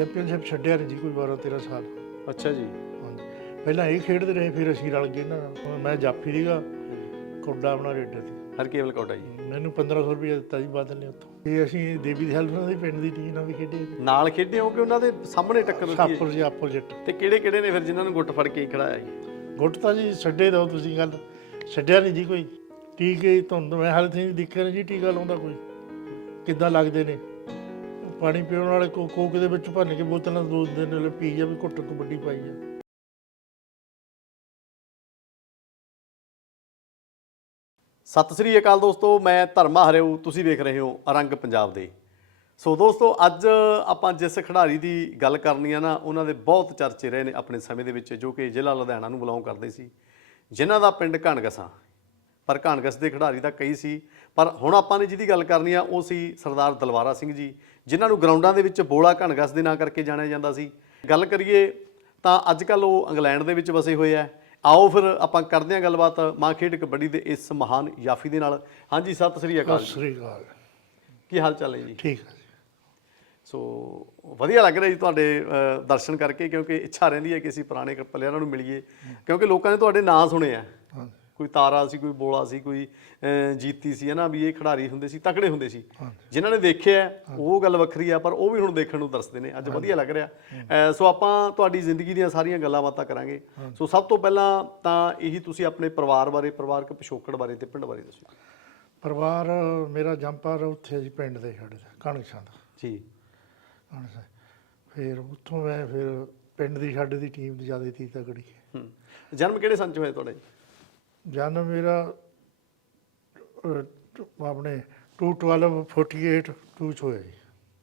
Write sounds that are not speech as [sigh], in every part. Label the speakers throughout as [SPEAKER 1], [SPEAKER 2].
[SPEAKER 1] Championship ਛੱਡਿਆ ਨਹੀਂ ਜੀ ਕੋਈ 12 13 ਸਾਲ।
[SPEAKER 2] ਅੱਛਾ ਜੀ।
[SPEAKER 1] ਹਾਂਜੀ। ਪਹਿਲਾਂ ਇਹ ਖੇਡਦੇ ਰਹੇ ਫਿਰ ਅਸੀਂ ਰਲ ਗਏ ਹੁਣ ਮੈਂ ਜਾਫੀ ਦੀਗਾ ਕੋਡਾ ਆਪਣਾ ਰੇਡਰ ਸੀ।
[SPEAKER 2] ਹਰਕੇਵਲ ਕੋਟਾ ਜੀ।
[SPEAKER 1] ਮੈਨੂੰ 1500 ਰੁਪਏ ਦਿੱਤਾ ਜੀ ਬਾਦਲ ਨੇ ਉੱਥੋਂ। ਇਹ ਅਸੀਂ ਦੇਵੀ ਦੀ ਹੈਲਪ ਨਾਲ ਦੀ ਪਿੰਡ ਦੀ ਟੀਮ ਨਾਲ ਵੀ ਖੇਡੇ
[SPEAKER 2] ਨਾਲ ਖੇਡੇ ਹੋ ਕਿ ਉਹਨਾਂ ਦੇ ਸਾਹਮਣੇ ਟੱਕਰ ਦਿੱਤੀ ਹੈ
[SPEAKER 1] ਸਾਪਰ ਜੀ ਆਪੋਜੀਟ
[SPEAKER 2] ਤੇ ਕਿਹੜੇ ਕਿਹੜੇ ਨੇ ਫਿਰ ਜਿਨ੍ਹਾਂ ਨੂੰ ਗੁੱਟ ਫੜ ਕੇ ਖੜਾਇਆ ਜੀ?
[SPEAKER 1] ਗੁੱਟ ਤਾਂ ਜੀ ਛੱਡੇ ਦੋ ਤੁਸੀਂ ਗੱਲ। ਛੱਡਿਆ ਨਹੀਂ ਜੀ ਕੋਈ। ਟੀਕੇ ਧੁੰਦ ਮੈਂ ਹਾਲੇ ਦੇਖਿਆ ਨਹੀਂ ਜੀ ਟੀਕਾ ਲਾਉਂਦਾ ਕੋਈ। ਕਿੱਦਾਂ ਲੱਗਦੇ ਨੇ? ਪਾਣੀ ਪੀਣ ਵਾਲੇ ਕੋ ਕੋਕ ਦੇ ਵਿੱਚ ਭੰਨ ਕੇ ਬੋਤਲਾਂ ਦੋ ਦਿਨ ਨਾਲ ਪੀ ਜਾ ਵੀ ਘੁੱਟ ਕਬੱਡੀ ਪਾਈ ਆ।
[SPEAKER 2] ਸਤਿ ਸ੍ਰੀ ਅਕਾਲ ਦੋਸਤੋ, ਮੈਂ ਧਰਮਾ ਹਰਿਓ ਤੁਸੀਂ ਵੇਖ ਰਹੇ ਹੋ ਅਰੰਗ ਪੰਜਾਬ ਦੇ। ਸੋ ਦੋਸਤੋ, ਅੱਜ ਆਪਾਂ ਜਿਸ ਖਿਡਾਰੀ ਦੀ ਗੱਲ ਕਰਨੀ ਆ ਨਾ, ਉਹਨਾਂ ਦੇ ਬਹੁਤ ਚਰਚੇ ਰਹੇ ਨੇ ਆਪਣੇ ਸਮੇਂ ਦੇ ਵਿੱਚ, ਜੋ ਕਿ ਜ਼ਿਲ੍ਹਾ ਲੁਧਿਆਣਾ ਨੂੰ ਬਿਲੋਂਗ ਕਰਦੇ ਸੀ। ਜਿਨ੍ਹਾਂ ਦਾ ਪਿੰਡ ਘਣਗਸਾਂ। ਪਰ ਘਣਗਸ ਦੇ ਖਿਡਾਰੀ ਤਾਂ ਕਈ ਸੀ, ਪਰ ਹੁਣ ਆਪਾਂ ਨੇ ਜਿਹਦੀ ਗੱਲ ਕਰਨੀ ਆ, ਉਹ ਸੀ ਸਰਦਾਰ ਦਲਵਾਰਾ ਸਿੰਘ ਜੀ ਜਿਨ੍ਹਾਂ ਨੂੰ ਗਰਾਊਂਡਾਂ ਦੇ ਵਿੱਚ ਬੋਲਾ ਘਣਗਸ ਦੇ ਨਾਂ ਕਰਕੇ ਜਾਣਿਆ ਜਾਂਦਾ ਸੀ। ਗੱਲ ਕਰੀਏ ਤਾਂ ਅੱਜ ਕੱਲ ਉਹ ਇੰਗਲੈਂਡ ਦੇ ਵਿੱਚ ਵਸੇ ਹੋਏ ਆ। ਆਓ ਫਿਰ ਆਪਾਂ ਕਰਦੇ ਹਾਂ ਗੱਲਬਾਤ ਮਾਂ ਖੇਡ ਕਬੱਡੀ ਦੇ ਇਸ ਮਹਾਨ ਯਾਫੀ ਦੇ ਨਾਲ। ਹਾਂਜੀ ਸਤਿ ਸ੍ਰੀ ਅਕਾਲ
[SPEAKER 1] ਸਤਿ ਸ੍ਰੀ ਅਕਾਲ।
[SPEAKER 2] ਕੀ ਹਾਲ ਚਾਲ ਹੈ ਜੀ?
[SPEAKER 1] ਠੀਕ ਹੈ
[SPEAKER 2] ਸੋ ਵਧੀਆ ਲੱਗ ਰਿਹਾ ਜੀ ਤੁਹਾਡੇ ਦਰਸ਼ਨ ਕਰਕੇ ਕਿਉਂਕਿ ਇੱਛਾ ਰਹਿੰਦੀ ਹੈ ਕਿ ਅਸੀਂ ਪੁਰਾਣੇ ਪਲੇਅਰਾਂ ਨੂੰ ਮਿਲੀਏ। ਕਿਉਂਕਿ ਲੋਕਾਂ ਨੇ ਤੁਹਾਡੇ ਨਾਂ ਸੁਣੇ ਆ। ਕੋਈ ਤਾਰਾ ਸੀ ਕੋਈ ਬੋਲਾ ਸੀ ਕੋਈ ਜੀਤੀ ਸੀ ਹੈ ਨਾ ਵੀ ਇਹ ਖਿਡਾਰੀ ਹੁੰਦੇ ਸੀ ਤਕੜੇ ਹੁੰਦੇ ਸੀ। ਜਿਨ੍ਹਾਂ ਨੇ ਦੇਖਿਆ ਉਹ ਗੱਲ ਵੱਖਰੀ ਆ ਪਰ ਉਹ ਵੀ ਹੁਣ ਦੇਖਣ ਨੂੰ ਤਰਸਦੇ ਨੇ ਅੱਜ ਵਧੀਆ ਲੱਗ ਰਿਹਾ। ਸੋ ਆਪਾਂ ਤੁਹਾਡੀ ਜ਼ਿੰਦਗੀ ਦੀਆਂ ਸਾਰੀਆਂ ਗੱਲਾਂ ਬਾਤਾਂ ਕਰਾਂਗੇ। ਸੋ ਸਭ ਤੋਂ ਪਹਿਲਾਂ ਤਾਂ ਇਹੀ ਤੁਸੀਂ ਆਪਣੇ ਪਰਿਵਾਰ ਬਾਰੇ ਪਰਿਵਾਰਕ ਪਿਛੋਕੜ ਬਾਰੇ ਤੇ ਪਿੰਡ ਬਾਰੇ ਦੱਸੋ।
[SPEAKER 1] ਪਰਿਵਾਰ ਮੇਰਾ ਜੰਪਰ ਉੱਥੇ ਜੀ ਪਿੰਡ ਦੇ ਸਾਡੇ ਕਣਕਸ਼ਾਂ ਦਾ।
[SPEAKER 2] ਜੀ।
[SPEAKER 1] ਕਣਕਸ਼ਾਂ ਫਿਰ ਉੱਥੋਂ ਮੈਂ ਫਿਰ ਪਿੰਡ ਦੀ ਸਾਡੇ ਦੀ ਟੀਮ ਦੀ ਜ਼ਿਆਦਾ ਤੀ ਤਗੜੀ
[SPEAKER 2] ਜਨਮ ਕਿਹੜੇ ਸੰਨ ਚ ਹੋਇਆ ਤੁਹਾਡਾ? ਜੀ
[SPEAKER 1] ਜਨਮ ਮੇਰਾ ਅਹ, ਟ- ਆਪਣੇ 212 48 2 ਚ ਹੋਇਆ ਜੀ।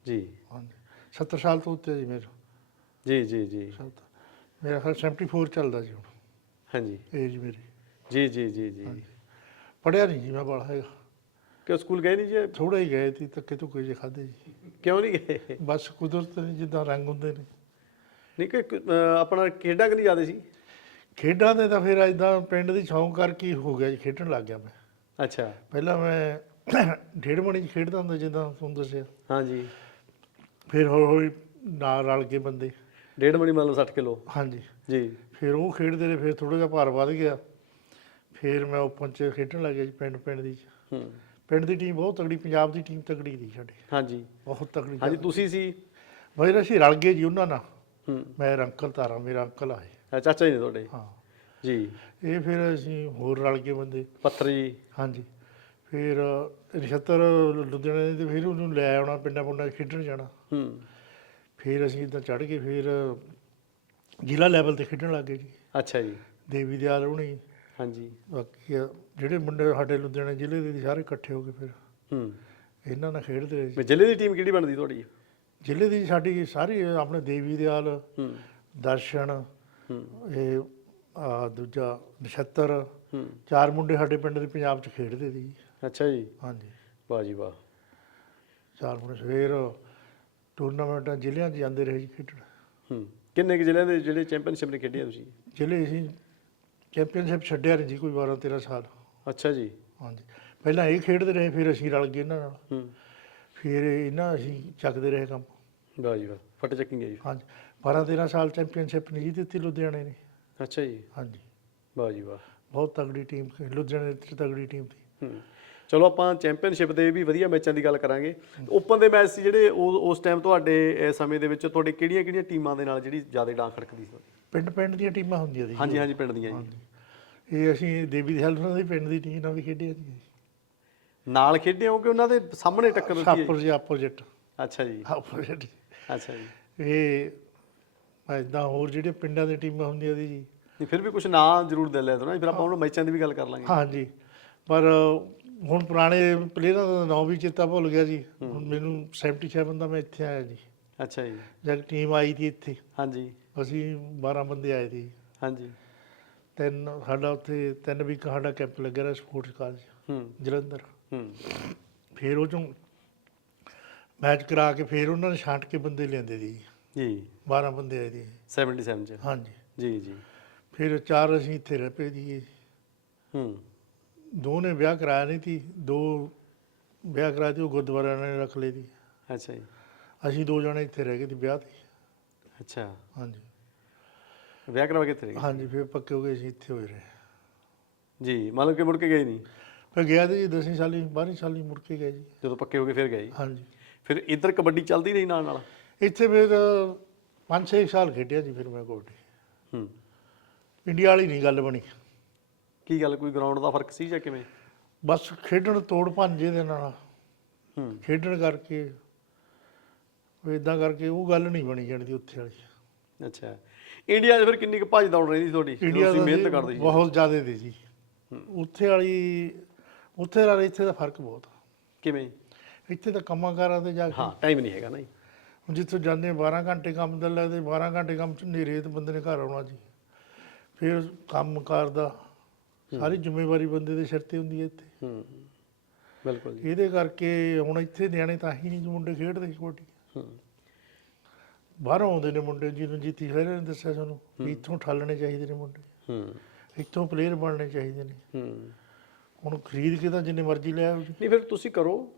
[SPEAKER 2] ਜੀ।
[SPEAKER 1] ਹਾਂਜੀ। 70 ਸਾਲ ਤੋਂ ਉੱਤੇ ਜੀ ਮੇਰਾ।
[SPEAKER 2] ਜੀ ਜੀ ਜੀ।
[SPEAKER 1] ਸੱਤ- ਮੇਰਾ ਖਿਆਲ 74 ਚੱਲਦਾ ਜੀ ਹੁਣ।
[SPEAKER 2] ਹਾਂਜੀ।
[SPEAKER 1] ਏਜ ਮੇਰੀ।
[SPEAKER 2] ਜੀ ਜੀ ਜੀ ਜੀ।
[SPEAKER 1] ਪੜਿਆ ਨਹੀਂ ਜੀ ਮੈਂ ਬੜਾ ਹੈਗਾ।
[SPEAKER 2] ਕਿ ਸਕੂਲ ਗਏ ਨਹੀਂ ਜੀ?
[SPEAKER 1] ਥੋੜਾ ਹੀ ਗਏ ਸੀ ਧੱਕੇ ਧੁੱਕੇ ਜੇ ਖਾਦੇ ਜੀ।
[SPEAKER 2] ਕਿਉਂ ਨਹੀਂ ਗਏ?
[SPEAKER 1] ਬਸ ਕੁਦਰਤ ਨੇ ਜਿੱਦਾਂ ਰੰਗ ਹੁੰਦੇ ਨੇ।
[SPEAKER 2] ਨਹੀਂ ਕਿ ਅਹ, ਆਪਣਾ ਖੇਡਾਂ ਕਿ ਨਹੀਂ ਜਾਂਦੇ ਸੀ
[SPEAKER 1] ਖੇਡਾਂ ਦੇ ਤਾਂ ਫਿਰ ਇਦਾਂ ਪਿੰਡ ਦੀ ਸ਼ੌਂਕ ਕਰਕੇ ਹੀ ਹੋ ਗਿਆ ਜੀ ਖੇਡਣ ਲੱਗ ਗਿਆ ਮੈਂ।
[SPEAKER 2] ਅੱਛਾ।
[SPEAKER 1] ਪਹਿਲਾਂ ਮੈਂ [coughs] ਡੇਢ ਮਣੀ 'ਚ ਖੇਡਦਾ ਹੁੰਦਾ ਜਿੱਦਾਂ ਤੁਹਾਨੂੰ ਦੱਸਿਆ।
[SPEAKER 2] ਹਾਂਜੀ।
[SPEAKER 1] ਫਿਰ ਹੌਲੀ ਹੌਲੀ ਨਾਲ ਰਲ ਕੇ ਬੰਦੇ।
[SPEAKER 2] ਡੇਢ ਮਣੀ ਮਤਲਬ 60 ਕਿਲੋ।
[SPEAKER 1] ਹਾਂਜੀ।
[SPEAKER 2] ਜੀ।
[SPEAKER 1] ਫਿਰ ਉਹ ਖੇਡਦੇ ਰਹੇ ਫਿਰ ਥੋੜਾ ਜਿਹਾ ਭਾਰ ਵੱਧ ਗਿਆ। ਫਿਰ ਮੈਂ ਓਪਨ 'ਚ ਖੇਡਣ ਲੱਗ ਗਿਆ ਜੀ ਪਿੰਡ ਪਿੰਡ ਦੀ 'ਚ।
[SPEAKER 2] ਹੂੰ।
[SPEAKER 1] ਪਿੰਡ ਦੀ ਟੀਮ ਬਹੁਤ ਤਗੜੀ ਪੰਜਾਬ ਦੀ ਟੀਮ ਤਗੜੀ ਦੀ ਸਾਡੇ।
[SPEAKER 2] ਹਾਂਜੀ।
[SPEAKER 1] ਬਹੁਤ ਤਗੜੀ
[SPEAKER 2] ਹਾਂਜੀ ਤੁਸੀਂ ਸੀ?
[SPEAKER 1] ਫਿਰ ਅਸੀਂ ਰਲ ਗਏ ਜੀ ਉਹਨਾਂ ਨਾਲ।
[SPEAKER 2] ਹੂੰ।
[SPEAKER 1] ਮੇਰਾ ਅੰਕਲ ਤਾਰਾ ਮੇਰਾ ਅੰਕਲ ਆਏ।
[SPEAKER 2] ਅਹ, ਚਾਚਾ ਜੀ ਨੇ ਤੁਹਾਡੇ?
[SPEAKER 1] ਹਾਂ।
[SPEAKER 2] ਜੀ।
[SPEAKER 1] ਇਹ ਫਿਰ ਅਸੀਂ ਹੋਰ ਰਲ ਕੇ ਬੰਦੇ।
[SPEAKER 2] ਪੱਥਰ। ਜੀ
[SPEAKER 1] ਹਾਂਜੀ। ਫਿਰ 79 ਲੁਧਿਆਣੇ ਦੇ ਫਿਰ ਉਹਨੂੰ ਲੈ ਆਉਣਾ ਪਿੰਡਾਂ ਪੁੰਡਾਂ 'ਚ ਖੇਡਣ ਜਾਣਾ।
[SPEAKER 2] ਹੂੰ।
[SPEAKER 1] ਫਿਰ ਅਸੀਂ ਇਦਾਂ ਚੜ ਕੇ ਫਿਰ ਜ਼ਿਲ੍ਹਾ ਲੈਵਲ ਤੇ ਖੇਡਣ ਲੱਗ ਗਏ ਜੀ।
[SPEAKER 2] ਅੱਛਾ ਜੀ।
[SPEAKER 1] ਦੇਵੀ ਦਿਆਲ ਹੋਣੀ।
[SPEAKER 2] ਹਾਂਜੀ।
[SPEAKER 1] ਬਾਕੀ ਆ ਜਿਹੜੇ ਮੁੰਡੇ ਸਾਡੇ ਲੁਧਿਆਣੇ ਜ਼ਿਲ੍ਹੇ ਦੇ ਸੀ, ਸਾਰੇ ਇਕੱਠੇ ਹੋ ਕੇ ਫਿਰ
[SPEAKER 2] ਹੂੰ।
[SPEAKER 1] ਇਹਨਾਂ ਨਾਲ ਖੇਡਦੇ ਰਹੇ ਜੀ।
[SPEAKER 2] ਜ਼ਿਲ੍ਹੇ ਦੀ ਟੀਮ ਕਿਹੜੀ ਬਣਦੀ ਤੁਹਾਡੀ?
[SPEAKER 1] ਜ਼ਿਲ੍ਹੇ ਦੀ ਸਾਡੀ ਸਾਰੀ ਆਪਣੇ ਦੇਵੀ ਦਿਆਲ
[SPEAKER 2] ਹੂੰ।
[SPEAKER 1] ਦਰਸ਼ਨ ਇਹ ਆ ਦੂਜਾ ਨਛੱਤਰ।
[SPEAKER 2] ਹੂੰ।
[SPEAKER 1] ਚਾਰ ਮੁੰਡੇ ਸਾਡੇ ਪਿੰਡ ਦੇ ਪੰਜਾਬ 'ਚ ਖੇਡਦੇ ਸੀ।
[SPEAKER 2] ਅੱਛਾ ਜੀ।
[SPEAKER 1] ਹਾਂਜੀ।
[SPEAKER 2] ਵਾਹ ਜੀ ਵਾਹ।
[SPEAKER 1] ਚਾਰ ਮੁੰਡੇ ਸਵੇਰ ਟੂਰਨਾਮੈਂਟਾਂ ਜ਼ਿਲ੍ਹਿਆਂ 'ਚ ਜਾਂਦੇ ਰਹੇ ਜੀ ਖੇਡਣ।
[SPEAKER 2] ਹੂੰ। ਕਿੰਨੇ ਕੁ ਜ਼ਿਲ੍ਹਿਆਂ ਦੇ ਜਿਹੜੇ ਚੈਂਪੀਅਨਸ਼ਿਪ ਨੇ ਖੇਡੀਆਂ ਤੁਸੀਂ?
[SPEAKER 1] ਜ਼ਿਲ੍ਹੇ ਅਸੀਂ ਚੈਂਪੀਅਨਸ਼ਿਪ ਛੱਡਿਆ ਨਹੀਂ ਜੀ ਕੋਈ 12 13 ਸਾਲ।
[SPEAKER 2] ਅੱਛਾ ਜੀ।
[SPEAKER 1] ਹਾਂਜੀ। ਪਹਿਲਾਂ ਇਹ ਖੇਡਦੇ ਰਹੇ ਫਿਰ ਅਸੀਂ ਰਲ ਗਏ ਇਹਨਾਂ ਨਾਲ।
[SPEAKER 2] ਹੂੰ।
[SPEAKER 1] ਫਿਰ ਇਹਨਾਂ ਅਸੀਂ ਚੱਕਦੇ ਰਹੇ ਕੰਮ।
[SPEAKER 2] ਵਾਹ ਜੀ ਵਾਹ। ਫਟ ਚੱਕਿੰਗ ਹੈ ਜੀ।
[SPEAKER 1] ਹਾਂਜੀ। 12 13 ਸਾਲ ਚੈਂਪੀਅਨਸ਼ਿਪ ਨਹੀਂ ਦਿੱਤੀ ਲੁਧਿਆਣੇ ਨੇ।
[SPEAKER 2] ਅੱਛਾ ਜੀ।
[SPEAKER 1] ਹਾਂਜੀ।
[SPEAKER 2] ਵਾਹ ਜੀ ਵਾਹ।
[SPEAKER 1] ਬਹੁਤ ਤਗੜੀ ਟੀਮ ਲੁਧਿਆਣੇ ਦੀ ਤਗੜੀ ਟੀਮ ਸੀ।
[SPEAKER 2] ਹੂੰ। ਚਲੋ ਆਪਾਂ ਚੈਂਪੀਅਨਸ਼ਿਪ ਦੇ ਵੀ ਵਧੀਆ ਮੈਚਾਂ ਦੀ ਗੱਲ ਕਰਾਂਗੇ। ਓਪਨ ਦੇ ਮੈਚ ਸੀ ਜਿਹੜੇ ਉਸ ਟਾਈਮ ਤੁਹਾਡੇ ਸਮੇਂ ਦੇ ਵਿੱਚ ਤੁਹਾਡੇ ਕਿਹੜੀਆਂ ਕਿਹੜੀਆਂ ਟੀਮਾਂ ਦੇ ਨਾਲ ਜਿਹੜੀ ਜ਼ਿਆਦਾ ਡਾਂ ਖੜਕਦੀ ਸੀ?
[SPEAKER 1] ਪਿੰਡ ਪਿੰਡ ਦੀਆਂ ਟੀਮਾਂ ਹੁੰਦੀਆਂ ਸੀ
[SPEAKER 2] ਹਾਂਜੀ ਹਾਂਜੀ ਪਿੰਡ ਦੀਆਂ ਜੀ।
[SPEAKER 1] ਇਹ ਅਸੀਂ ਦੇਵੀ ਦੀ ਨਾਲ ਦੀ ਪਿੰਡ ਦੀ ਟੀਮ ਨਾਲ ਵੀ ਖੇਡੇ ਸੀ।
[SPEAKER 2] ਨਾਲ ਖੇਡੇ ਹੋ ਕਿ ਉਹਨਾਂ ਦੇ ਸਾਹਮਣੇ ਟੱਕਰ ਦਿੱਤੀ ਹੈ
[SPEAKER 1] ਆਪੋਜੀਟ।
[SPEAKER 2] ਅੱਛਾ ਜੀ।
[SPEAKER 1] ਆਪੋਜੀਟ।
[SPEAKER 2] ਅੱਛਾ ਜੀ।
[SPEAKER 1] ਇਹ ਇਦਾਂ ਹੋਰ ਜਿਹੜੇ ਪਿੰਡਾਂ ਦੀਆਂ ਟੀਮਾਂ ਹੁੰਦੀਆਂ ਸੀ ਜੀ।
[SPEAKER 2] ਨਹੀਂ ਫਿਰ ਵੀ ਕੁਝ ਨਾਂ ਜ਼ਰੂਰ ਦੇ ਕਰੋ ਨਾ ਫਿਰ ਆਪਾਂ ਉਹਨਾਂ ਮੈਚਾਂ ਦੀ ਵੀ ਗੱਲ ਕਰ ਲਾਂਗੇ।
[SPEAKER 1] ਹਾਂਜੀ। ਪਰ ਹੁਣ ਪੁਰਾਣੇ ਪਲੇਅਰਾਂ ਦਾ ਨਾਮ ਵੀ ਚੇਤਾ ਭੁੱਲ ਗਿਆ ਜੀ। ਹੁਣ ਮੈਨੂੰ 77 ਦਾ ਮੈਂ ਇੱਥੇ ਆਇਆ ਜੀ।
[SPEAKER 2] ਅੱਛਾ ਜੀ।
[SPEAKER 1] ਜਦ ਟੀਮ ਆਈ ਸੀ ਇੱਥੇ।
[SPEAKER 2] ਹਾਂਜੀ।
[SPEAKER 1] ਅਸੀਂ 12 ਬੰਦੇ ਆਏ ਸੀ।
[SPEAKER 2] ਹਾਂਜੀ।
[SPEAKER 1] ਤਿੰਨ ਸਾਡਾ ਉੱਥੇ ਤਿੰਨ ਵੀਕ ਸਾਡਾ ਕੈਂਪ ਲੱਗਿਆ ਰਿਹਾ ਸਪੋਰਟਸ ਕਾਲਜ।
[SPEAKER 2] ਹੂੰ।
[SPEAKER 1] ਜਲੰਧਰ।
[SPEAKER 2] ਹੂੰ।
[SPEAKER 1] ਫਿਰ ਉਹ ਚੋਂ ਮੈਚ ਕਰਾ ਕੇ ਫਿਰ ਉਹਨਾਂ ਨੇ ਛਾਂਟ ਕੇ ਬੰਦੇ ਲਿਆਂਦੇ ਸੀ।
[SPEAKER 2] ਜੀ।
[SPEAKER 1] 12 ਬੰਦੇ ਆਏ ਸੀ
[SPEAKER 2] 77 ਚ।
[SPEAKER 1] ਹਾਂਜੀ।
[SPEAKER 2] ਜੀ ਜੀ।
[SPEAKER 1] ਫਿਰ ਚਾਰ ਅਸੀਂ ਇੱਥੇ ਰਹਿ ਪਏ ਜੀ।
[SPEAKER 2] ਹੂੰ।
[SPEAKER 1] ਦੋ ਨੇ ਵਿਆਹ ਕਰਾਇਆ ਨਹੀਂ ਸੀ। ਦੋ ਵਿਆਹ ਕਰਾਇਆ ਤੇ ਉਹ ਗੁਰਦੁਆਰਾ ਨੇ ਰੱਖ ਲਈ ਸੀ
[SPEAKER 2] ਅੱਛਾ ਜੀ।
[SPEAKER 1] ਅਸੀਂ ਦੋ ਜਣੇ ਇੱਥੇ ਰਹਿ ਗਏ ਸੀ ਵਿਆਹ ਤੇ।
[SPEAKER 2] ਅੱਛਾ।
[SPEAKER 1] ਹਾਂਜੀ।
[SPEAKER 2] ਵਿਆਹ ਕਰਵਾ ਕੇ ਇੱਥੇ ਰਹਿ
[SPEAKER 1] ਹਾਂਜੀ ਫਿਰ ਪੱਕੇ ਹੋ ਗਏ ਸੀ ਇੱਥੇ ਹੋਏ ਰਹੇ।
[SPEAKER 2] ਗਏ ਜੀ ਮਤਲਬ ਕਿ ਮੁੜ ਕੇ ਗਏ ਨਹੀਂ?
[SPEAKER 1] ਫਿਰ ਗਿਆ ਤੇ ਜੀ ਦਸਵੀਂ ਸਾਲੀ 12ਵੀਂ ਸਾਲੀ ਮੁੜ ਕੇ ਗਏ ਜੀ।
[SPEAKER 2] ਜਦੋਂ ਪੱਕੇ ਹੋ ਗਏ ਫਿਰ ਗਏ? ਜੀ।
[SPEAKER 1] ਹਾਂਜੀ।
[SPEAKER 2] ਫਿਰ ਇੱਧਰ ਕਬੱਡੀ ਚੱਲਦੀ ਰਹੀ ਨਾਲ ਨਾਲ?
[SPEAKER 1] ਇੱਥੇ ਫਿਰ 5-6 ਸਾਲ ਖੇਡਿਆ ਜੀ ਫਿਰ ਮੈਂ ਕਬੱਡੀ
[SPEAKER 2] ਹੂੰ।
[SPEAKER 1] ਇੰਡੀਆ ਵਾਲੀ ਨਹੀਂ ਗੱਲ ਬਣੀ।
[SPEAKER 2] ਕੀ ਗੱਲ ਕੋਈ ਗਰਾਊਂਡ ਦਾ ਫ਼ਰਕ ਸੀ ਜਾਂ ਕਿਵੇਂ?
[SPEAKER 1] ਬਸ ਖੇਡਣ ਤੋੜ ਭਾਂਜੇ ਦੇ ਨਾਲ।
[SPEAKER 2] ਹੂੰ।
[SPEAKER 1] ਖੇਡਣ ਕਰਕੇ ਇਦਾਂ ਕਰਕੇ ਉਹ ਗੱਲ ਨਹੀਂ ਬਣੀ ਜਾਣੀ ਦੀ ਉੱਥੇ ਵਾਲੀ।
[SPEAKER 2] ਅੱਛਾ। ਇੰਡੀਆ 'ਚ ਫਿਰ ਕਿੰਨੀ ਕੁ ਭੱਜ ਦੌੜ ਰਹਿੰਦੀ ਤੁਹਾਡੀ? ਜਦੋਂ ਤੁਸੀਂ ਮਿਹਨਤ ਕਰਦੇ ਸੀ।
[SPEAKER 1] ਬਹੁਤ ਜ਼ਿਆਦਾ ਦੀ ਜੀ। ਉੱਥੇ ਵਾਲੀ ਉੱਥੇ ਨਾਲ ਇੱਥੇ ਦਾ ਫ਼ਰਕ ਬਹੁਤ।
[SPEAKER 2] ਕਿਵੇਂ?
[SPEAKER 1] ਇੱਥੇ ਤਾਂ ਕੰਮਾਂ ਕਾਰਾਂ ਤੇ ਜਾ ਕੇ
[SPEAKER 2] ਹਾਂ ਟਾਈਮ ਨਹੀਂ ਹੈਗਾ ਨਾ ਜੀ।
[SPEAKER 1] ਜਿੱਥੋਂ ਜਾਂਦੇ 12 ਘੰਟੇ ਕੰਮ ਤੇ ਲੱਗਦੇ 12 ਘੰਟੇ ਕੰਮ ਚ ਨੇਰੇ ਤੇ ਬੰਦੇ ਨੇ ਘਰ ਆਉਣਾ ਜੀ। ਫਿਰ ਕੰਮ ਕਾਰ ਦਾ ਸਾਰੀ ਜ਼ਿੰਮੇਵਾਰੀ ਬੰਦੇ ਦੇ ਸਿਰ ਤੇ ਹੁੰਦੀ ਹੈ ਇੱਥੇ।
[SPEAKER 2] ਹੂੰ ਬਿਲਕੁਲ ਜੀ।
[SPEAKER 1] ਇਹਦੇ ਕਰਕੇ ਹੁਣ ਇੱਥੇ ਨਿਆਣੇ ਤਾਂ ਹੀ ਨਹੀਂ ਮੁੰਡੇ ਖੇਡਦੇ ਕਬੱਡੀ।
[SPEAKER 2] ਹੂੰ।
[SPEAKER 1] ਬਾਹਰੋਂ ਆਉਂਦੇ ਨੇ ਮੁੰਡੇ ਜਿਹਨੂੰ ਜੀਤੀ ਖੈਰੇ ਨੇ ਦੱਸਿਆ ਸਾਨੂੰ ਵੀ ਇੱਥੋਂ ਠਾਲਣੇ ਚਾਹੀਦੇ ਨੇ ਮੁੰਡੇ।
[SPEAKER 2] ਹੂੰ।
[SPEAKER 1] ਇੱਥੋਂ ਪਲੇਅਰ ਬਣਨੇ ਚਾਹੀਦੇ ਨੇ।
[SPEAKER 2] ਹੂੰ।
[SPEAKER 1] ਹੁਣ ਖਰੀਦ ਕੇ ਤਾਂ ਜਿੰਨੇ ਮਰਜ਼ੀ ਲੈ ਆਓ
[SPEAKER 2] ਨਹੀਂ ਫਿਰ ਤੁਸੀਂ ਕਰੋ।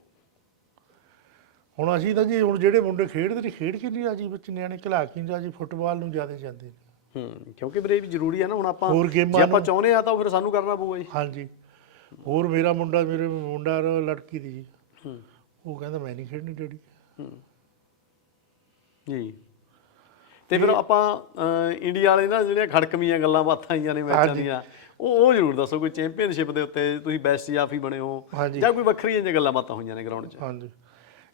[SPEAKER 1] ਹੁਣ ਅਸੀਂ ਤਾਂ ਜੀ ਹੁਣ ਜਿਹੜੇ ਮੁੰਡੇ ਖੇਡਦੇ ਨੇ ਖੇਡ ਕੇ ਨਹੀਂ ਰਾਜੀ ਬੱਚੇ ਨਿਆਣੇ ਘਲਾ ਕੇ ਨਹੀਂ ਰਾਜੀ ਫੁੱਟਬਾਲ ਨੂੰ ਜ਼ਿਆਦਾ ਜਾਂਦੇ ਨੇ।
[SPEAKER 2] ਹੂੰ ਕਿਉਂਕਿ ਵੀਰੇ ਇਹ ਵੀ ਜ਼ਰੂਰੀ ਹੈ ਨਾ ਹੁਣ ਆਪਾਂ ਜੇ ਆਪਾਂ ਚਾਹੁੰਦੇ ਆ ਤਾਂ ਫਿਰ ਸਾਨੂੰ ਕਰਨਾ ਪਊਗਾ ਜੀ।
[SPEAKER 1] ਹਾਂਜੀ। ਹੋਰ ਮੇਰਾ ਮੁੰਡਾ ਮੇਰੇ ਮੁੰਡਾ ਲੜਕੀ ਦੀ ਜੀ।
[SPEAKER 2] ਹੂੰ।
[SPEAKER 1] ਉਹ ਕਹਿੰਦਾ ਮੈਂ ਨਹੀਂ ਖੇਡਣੀ ਡੈਡੀ।
[SPEAKER 2] ਹੂੰ। ਜੀ। ਤੇ ਫਿਰ ਆਪਾਂ ਇੰਡੀਆ ਵਾਲੇ ਨਾ ਜਿਹੜੀਆਂ ਖੜਕਵੀਆਂ ਗੱਲਾਂ ਬਾਤਾਂ ਆਈਆਂ ਨੇ ਮੈਚਾਂ। ਦੀਆਂ ਉਹ ਉਹ ਜ਼ਰੂਰ ਦੱਸੋ ਕੋਈ ਚੈਂਪੀਅਨਸ਼ਿਪ ਦੇ ਉੱਤੇ ਤੁਸੀਂ ਬੈਸਟ ਜਾਫੀ ਬਣੇ ਹੋ। ਜਾਂ ਕੋਈ ਵੱਖਰੀਆਂ ਜਿਹੀਆਂ ਗੱਲਾਂ ਬਾਤਾਂ ਹੋਈਆਂ ਨੇ ਗਰਾਊਂਡ 'ਚ?
[SPEAKER 1] ਹਾਂਜੀ।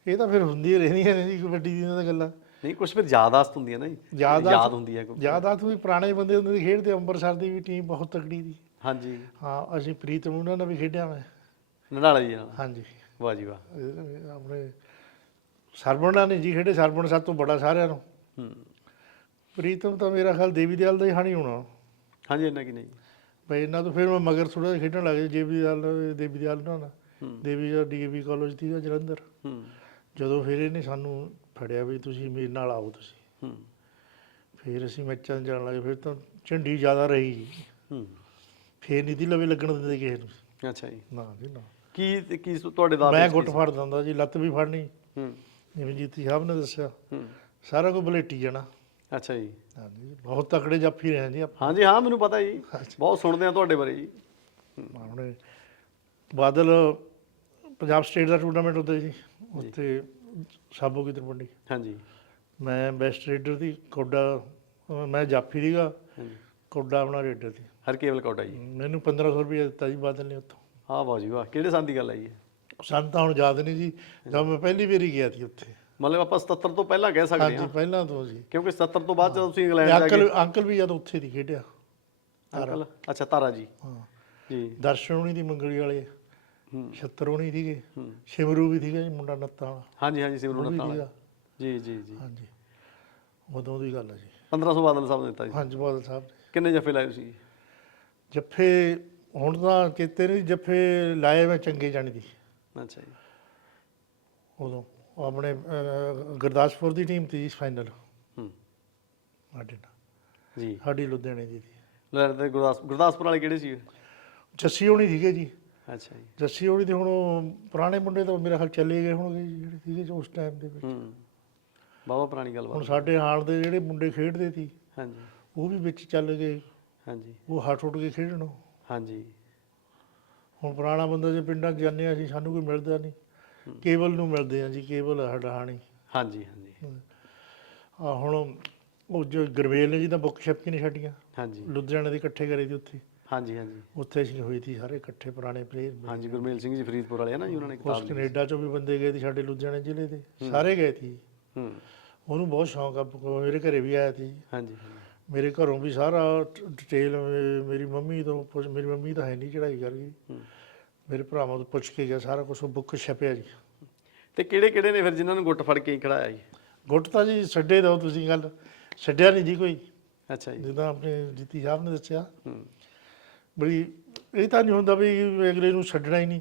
[SPEAKER 1] ਇਹ ਤਾਂ ਫਿਰ ਹੁੰਦੀਆਂ ਰਹਿੰਦੀਆਂ ਨੇ ਜੀ ਕਬੱਡੀ ਦੀਆਂ ਤਾਂ ਗੱਲਾਂ।
[SPEAKER 2] ਨਹੀਂ ਕੁਝ ਫਿਰ ਯਾਦਾਸ਼ਤ ਹੁੰਦੀ ਹੈ ਨਾ ਜੀ।
[SPEAKER 1] ਯਾਦਾਸ਼ਤ-
[SPEAKER 2] ਯਾਦ ਹੁੰਦੀ ਹੈ ਕੋਈ।
[SPEAKER 1] ਜ਼ਿਆਦਾ ਵੀ ਪੁਰਾਣੇ ਬੰਦੇ ਹੁੰਦੇ ਸੀ ਖੇਡਦੇ। ਅੰਮ੍ਰਿਤਸਰ ਦੀ ਵੀ ਟੀਮ ਬਹੁਤ ਤਕੜੀ ਦੀ
[SPEAKER 2] ਹਾਂਜੀ।
[SPEAKER 1] ਹਾਂ ਅਸੀਂ ਪ੍ਰੀਤਮ ਉਹਨਾਂ ਨਾਲ ਵੀ ਖੇਡਿਆ ਮੈਂ।
[SPEAKER 2] ਨਡਾਲਾ ਜੀ ਨਾਲ।
[SPEAKER 1] ਹਾਂਜੀ।
[SPEAKER 2] ਵਾਹ ਜੀ ਵਾਹ।
[SPEAKER 1] ਇਹ ਆਪਣੇ ਸਰਵਣਾ ਨੇ ਜੀ ਖੇਡੇ ਸਰਵਣ ਸਭ ਤੋਂ ਬੜਾ ਸਾਰਿਆਂ ਨੂੰ।
[SPEAKER 2] ਹੂੰ।
[SPEAKER 1] ਪ੍ਰੀਤਮ ਤਾਂ ਮੇਰਾ ਖਿਆਲ ਦੇਵੀ ਦਿਆਲ ਦਾ ਹੀ ਹਾਣੀ ਹੋਣਾ।
[SPEAKER 2] ਹਾਂਜੀ ਇੰਨਾ ਕੀ ਨਹੀਂ।
[SPEAKER 1] ਬਈ ਇਹਨਾਂ ਤੋਂ ਫਿਰ ਮੈਂ ਮਗਰ ਥੋੜਾ ਜਿਹਾ ਖੇਡਣ ਲੱਗ ਗਿਆ ਦੇਵੀ ਦਿਆਲ ਦੇਵੀ ਦਿਆਲ ਨਾਲ।
[SPEAKER 2] ਹੂੰ।
[SPEAKER 1] ਦੇਵੀ ਦਾ ਡੀਏਵੀ ਕਾਲਜ ਦੀ ਜਲੰਧਰ।
[SPEAKER 2] ਹੂੰ।
[SPEAKER 1] ਜਦੋਂ ਫਿਰ ਇਹਨੇ ਸਾਨੂੰ ਫੜਿਆ ਵੀ ਤੁਸੀਂ ਮੇਰੇ ਨਾਲ ਆਓ ਤੁਸੀਂ।
[SPEAKER 2] ਹੂੰ।
[SPEAKER 1] ਫਿਰ ਅਸੀਂ ਮੈਚਾਂ ਜਾਣ ਲੱਗੇ ਫਿਰ ਤਾਂ ਝੰਡੀ ਜ਼ਿਆਦਾ ਰਹੀ ਜੀ।
[SPEAKER 2] ਹੂੰ।
[SPEAKER 1] ਫਿਰ ਨਹੀਂ ਤੀ ਲਵੇ ਲੱਗਣ ਦਿੰਦੇ ਕਿਸੇ ਨੂੰ।
[SPEAKER 2] ਅੱਛਾ ਜੀ।
[SPEAKER 1] ਨਾ ਜੀ ਨਾ।
[SPEAKER 2] ਕੀ ਕੀ ਤੁਹਾਡੇ ਦਾ
[SPEAKER 1] ਮੈਂ ਗੁੱਟ ਫੜ ਦਿੰਦਾ ਜੀ ਲੱਤ ਵੀ ਫੜਨੀ।
[SPEAKER 2] ਹੂੰ।
[SPEAKER 1] ਜਿਵੇਂ ਜੀਤੀ ਸਾਹਿਬ ਨੇ ਦੱਸਿਆ।
[SPEAKER 2] ਹੂੰ।
[SPEAKER 1] ਸਾਰਾ ਕੁਝ ਬਲੇਟੀ ਜਾਣਾ।
[SPEAKER 2] ਅੱਛਾ ਜੀ।
[SPEAKER 1] ਹਾਂਜੀ ਬਹੁਤ ਤਕੜੇ ਜਾਫੀ ਰਹੇ ਜੀ ਆਪਾਂ।
[SPEAKER 2] ਹਾਂਜੀ ਹਾਂ ਮੈਨੂੰ ਪਤਾ ਜੀ। ਬਹੁਤ ਸੁਣਦੇ ਆ ਤੁਹਾਡੇ ਬਾਰੇ ਜੀ।
[SPEAKER 1] ਬਾਦਲ ਪੰਜਾਬ ਸਟੇਟ ਦਾ ਟੂਰਨਾਮੈਂਟ ਹੁੰਦਾ ਜੀ ਉੱਥੇ ਸਾਬੋ ਕੀ ਤਰਪੰਡੀ
[SPEAKER 2] ਹਾਂਜੀ।
[SPEAKER 1] ਮੈਂ ਬੈਸਟ ਰੇਡਰ ਦੀ ਕੋਡਾ ਅਹ ਮੈਂ ਜਾਫੀ ਦੀਗਾ
[SPEAKER 2] ਹਾਂਜੀ।
[SPEAKER 1] ਕੋਡਾ ਆਪਣਾ ਰੇਡਰ ਦੀ
[SPEAKER 2] ਹਰ ਕੇਵਲ ਕੌਡਾ ਜੀ।
[SPEAKER 1] ਮੈਨੂੰ 1500 ਰੁਪਏ ਦਿੱਤਾ ਜੀ ਬਾਦਲ ਨੇ ਉੱਥੋਂ।
[SPEAKER 2] ਹਾਂ ਵਾਹ ਜੀ ਵਾਹ ਕਿਹੜੇ ਸਾਲ ਦੀ ਗੱਲ ਹੈ? ਜੀ ਇਹ?
[SPEAKER 1] ਸਾਨੂੰ ਤਾਂ ਹੁਣ ਯਾਦ ਨਹੀਂ ਜੀ ਜਦ ਮੈਂ ਪਹਿਲੀ ਵਾਰੀ ਗਿਆ ਸੀ ਉੱਥੇ।
[SPEAKER 2] ਮਤਲਬ ਆਪਾਂ 77 ਤੋਂ ਪਹਿਲਾਂ ਕਹਿ ਸਕਦੇ
[SPEAKER 1] ਹਾਂਜੀ
[SPEAKER 2] ਹਾਂ।
[SPEAKER 1] ਪਹਿਲਾਂ ਤੋਂ ਜੀ।
[SPEAKER 2] ਕਿਉਂਕਿ 77 ਤੋਂ ਬਾਅਦ ਜਦੋਂ ਤੁਸੀਂ ਇੰਗਲੈਂਡ ਜਾ ਕੇ
[SPEAKER 1] ਅੰਕਲ ਅੰਕਲ ਵੀ ਜਦ ਉੱਥੇ ਦੀ ਖੇਡਿਆ।
[SPEAKER 2] ਅੰਕਲ? ਅੱਛਾ ਤਾਰਾ ਜੀ।
[SPEAKER 1] ਹਾਂ।
[SPEAKER 2] ਜੀ।
[SPEAKER 1] ਦਰਸ਼ਨ ਹੋਣੀ ਦੀ ਮੰਗਲੀ ਵਾਲੇ।
[SPEAKER 2] ਹੂੰ
[SPEAKER 1] ਛੱਤਰ ਹੋਣੀ ਸੀਗੇ।
[SPEAKER 2] ਹੂੰ।
[SPEAKER 1] ਸ਼ਿਮਰੂ ਵੀ ਸੀਗਾ ਜੀ ਮੁੰਡਾ ਨੱਤਾਂ ਵਾਲਾ।
[SPEAKER 2] ਹਾਂਜੀ ਹਾਂਜੀ ਸਿਮਰੂ
[SPEAKER 1] ਉਹ ਵੀ
[SPEAKER 2] ਨੱਤਾਂ
[SPEAKER 1] ਸੀਗਾ।
[SPEAKER 2] ਵਾਲਾ ਜੀ ਜੀ ਜੀ।
[SPEAKER 1] ਹਾਂਜੀ। ਉਦੋਂ ਦੀ ਗੱਲ ਹੈ ਜੀ।
[SPEAKER 2] 1500 ਬਾਦਲ ਸਾਹਿਬ ਨੇ ਦਿੱਤਾ ਜੀ।
[SPEAKER 1] ਹਾਂਜੀ ਬਾਦਲ ਸਾਹਿਬ ਨੇ।
[SPEAKER 2] ਕਿੰਨੇ ਜੱਫੇ ਲਾਏ ਸੀ
[SPEAKER 1] ਜੱਫੇ ਹੁਣ ਤਾਂ ਚੇਤੇ ਨਹੀਂ ਜੱਫੇ ਲਾਏ ਮੈਂ ਚੰਗੇ ਜਾਣੀ ਦੀ।
[SPEAKER 2] ਅੱਛਾ ਜੀ।
[SPEAKER 1] ਉਦੋਂ ਉਹ ਆਪਣੇ ਅਹ, ਗੁਰਦਾਸਪੁਰ ਦੀ ਟੀਮ ਤੀ ਫਾਈਨਲ
[SPEAKER 2] ਹੂੰ।
[SPEAKER 1] ਸਾਡੇ ਨਾਲ।
[SPEAKER 2] ਜੀ।
[SPEAKER 1] ਸਾਡੀ ਲੁਧਿਆਣੇ ਦੀ ਸੀ
[SPEAKER 2] ਲੈ ਤੇ ਗੁਰਦਾਸ ਗੁਰਦਾਸਪੁਰ ਵਾਲੇ ਕਿਹੜੇ ਸੀ?
[SPEAKER 1] ਜੱਸੀ ਹੋਣੀ ਸੀਗੇ ਜੀ।
[SPEAKER 2] ਅੱਛਾ ਜੀ।
[SPEAKER 1] ਜੱਸੀ ਹੋਣੀ ਹੁਣ ਉਹ ਪੁਰਾਣੇ ਮੁੰਡੇ ਤਾਂ ਮੇਰੇ ਖਿਆਲ ਚਲੇ ਗਏ ਹੋਣਗੇ ਜੀ ਜਿਹੜੇ ਸੀਗੇ ਜੀ ਉਸ ਟਾਈਮ ਦੇ ਵਿੱਚ।
[SPEAKER 2] ਹੂੰ। ਬਾਬਾ ਪੁਰਾਣੀ
[SPEAKER 1] ਹੁਣ
[SPEAKER 2] ਗੱਲਬਾਤ
[SPEAKER 1] ਸਾਡੇ ਹਾਲ ਦੇ ਜਿਹੜੇ ਮੁੰਡੇ ਖੇਡਦੇ ਸੀ
[SPEAKER 2] ਹਾਂਜੀ।
[SPEAKER 1] ਉਹ ਵੀ ਵਿੱਚ ਚੱਲ ਗਏ।
[SPEAKER 2] ਹਾਂਜੀ।
[SPEAKER 1] ਉਹ ਹੱਟ ਉੱਟ ਕੇ ਖੇਡਣ।
[SPEAKER 2] ਹਾਂਜੀ।
[SPEAKER 1] ਹੁਣ ਪੁਰਾਣਾ ਬੰਦਾ ਜੇ ਪਿੰਡਾਂ 'ਚ ਜਾਂਦੇ ਹਾਂ ਅਸੀਂ ਸਾਨੂੰ ਕੋਈ ਮਿਲਦਾ ਨਹੀਂ। ਕੇਬਲ ਨੂੰ ਮਿਲਦੇ ਆ ਜੀ ਕੇਬਲ ਸਾਡਾ ਹਾਣੀ।
[SPEAKER 2] ਹਾਂਜੀ ਹਾਂਜੀ।
[SPEAKER 1] ਆ ਹੁਣ ਉਹ ਜੋ ਗਰਵੇਲ ਨੇ ਜੀ ਤਾਂ ਬੁੱਕ ਛਪਕੀ ਨਹੀਂ ਛੱਡੀਆਂ
[SPEAKER 2] ਹਾਂਜੀ।
[SPEAKER 1] ਲੁਧਿਆਣੇ ਦੇ ਇਕੱਠੇ ਕਰੇ ਸੀ ਉੱਥੇ।
[SPEAKER 2] ਹਾਂਜੀ ਹਾਂਜੀ।
[SPEAKER 1] ਉੱਥੇ ਅਸੀਂ ਹੋਈ ਸੀ ਸਾਰੇ ਇਕੱਠੇ ਪੁਰਾਣੇ ਪਲੇਅਰ
[SPEAKER 2] ਹਾਂਜੀ ਗੁਰਮੇਲ ਸਿੰਘ ਜੀ ਫਰੀਦਪੁਰ ਵਾਲੇ ਆ ਨਾ ਜੀ ਉਹਨਾਂ ਨੇ
[SPEAKER 1] ਉਸ
[SPEAKER 2] ਕਿਤਾਬ ਲਿਖੀ
[SPEAKER 1] ਕੈਨੇਡਾ ਚੋਂ ਵੀ ਬੰਦੇ ਗਏ ਸੀ ਸਾਡੇ ਲੁਧਿਆਣੇ ਜ਼ਿਲ੍ਹੇ ਦੇ। ਸਾਰੇ ਗਏ ਸੀ।
[SPEAKER 2] ਹੂੰ।
[SPEAKER 1] ਉਹਨੂੰ ਬਹੁਤ ਸ਼ੌਂਕ ਆ ਮੇਰੇ ਘਰੇ ਵੀ ਆਇਆ ਸੀ।
[SPEAKER 2] ਹਾਂਜੀ।
[SPEAKER 1] ਮੇਰੇ ਘਰੋਂ ਵੀ ਸਾਰਾ ਡਿਟੇਲ ਮੇਰੀ ਮੰਮੀ ਤੋਂ ਪੁੱਛ ਮੇਰੀ ਮੰਮੀ ਤਾਂ ਹੈ ਨਹੀਂ ਚੜਾਈ ਕਰ ਗਈ। ਮੇਰੇ ਭਰਾਵਾਂ ਤੋਂ ਪੁੱਛ ਕੇ ਗਿਆ ਸਾਰਾ ਕੁਝ ਬੁੱਕ ਛਪਿਆ ਜੀ।
[SPEAKER 2] ਤੇ ਕਿਹੜੇ ਕਿਹੜੇ ਨੇ ਫਿਰ ਜਿਨ੍ਹਾਂ ਨੂੰ ਗੁੱਟ ਫੜ ਕੇ ਖੜਾਇਆ ਜੀ?
[SPEAKER 1] ਗੁੱਟ ਤਾਂ ਜੀ ਛੱਡੇ ਦੋ ਤੁਸੀਂ ਗੱਲ ਛੱਡਿਆ ਨਹੀਂ ਜੀ ਕੋਈ।
[SPEAKER 2] ਅੱਛਾ ਜੀ।
[SPEAKER 1] ਜਿੱਦਾਂ ਆਪਣੇ ਜੀਤੀ ਸਾਹਿਬ ਨੇ ਦੱਸਿਆ।
[SPEAKER 2] ਹੂੰ।
[SPEAKER 1] ਬਈ ਇਹ ਤਾਂ ਨਹੀਂ ਹੁੰਦਾ ਵੀ ਅਗਲੇ ਨੂੰ ਛੱਡਣਾ ਹੀ ਨਹੀਂ।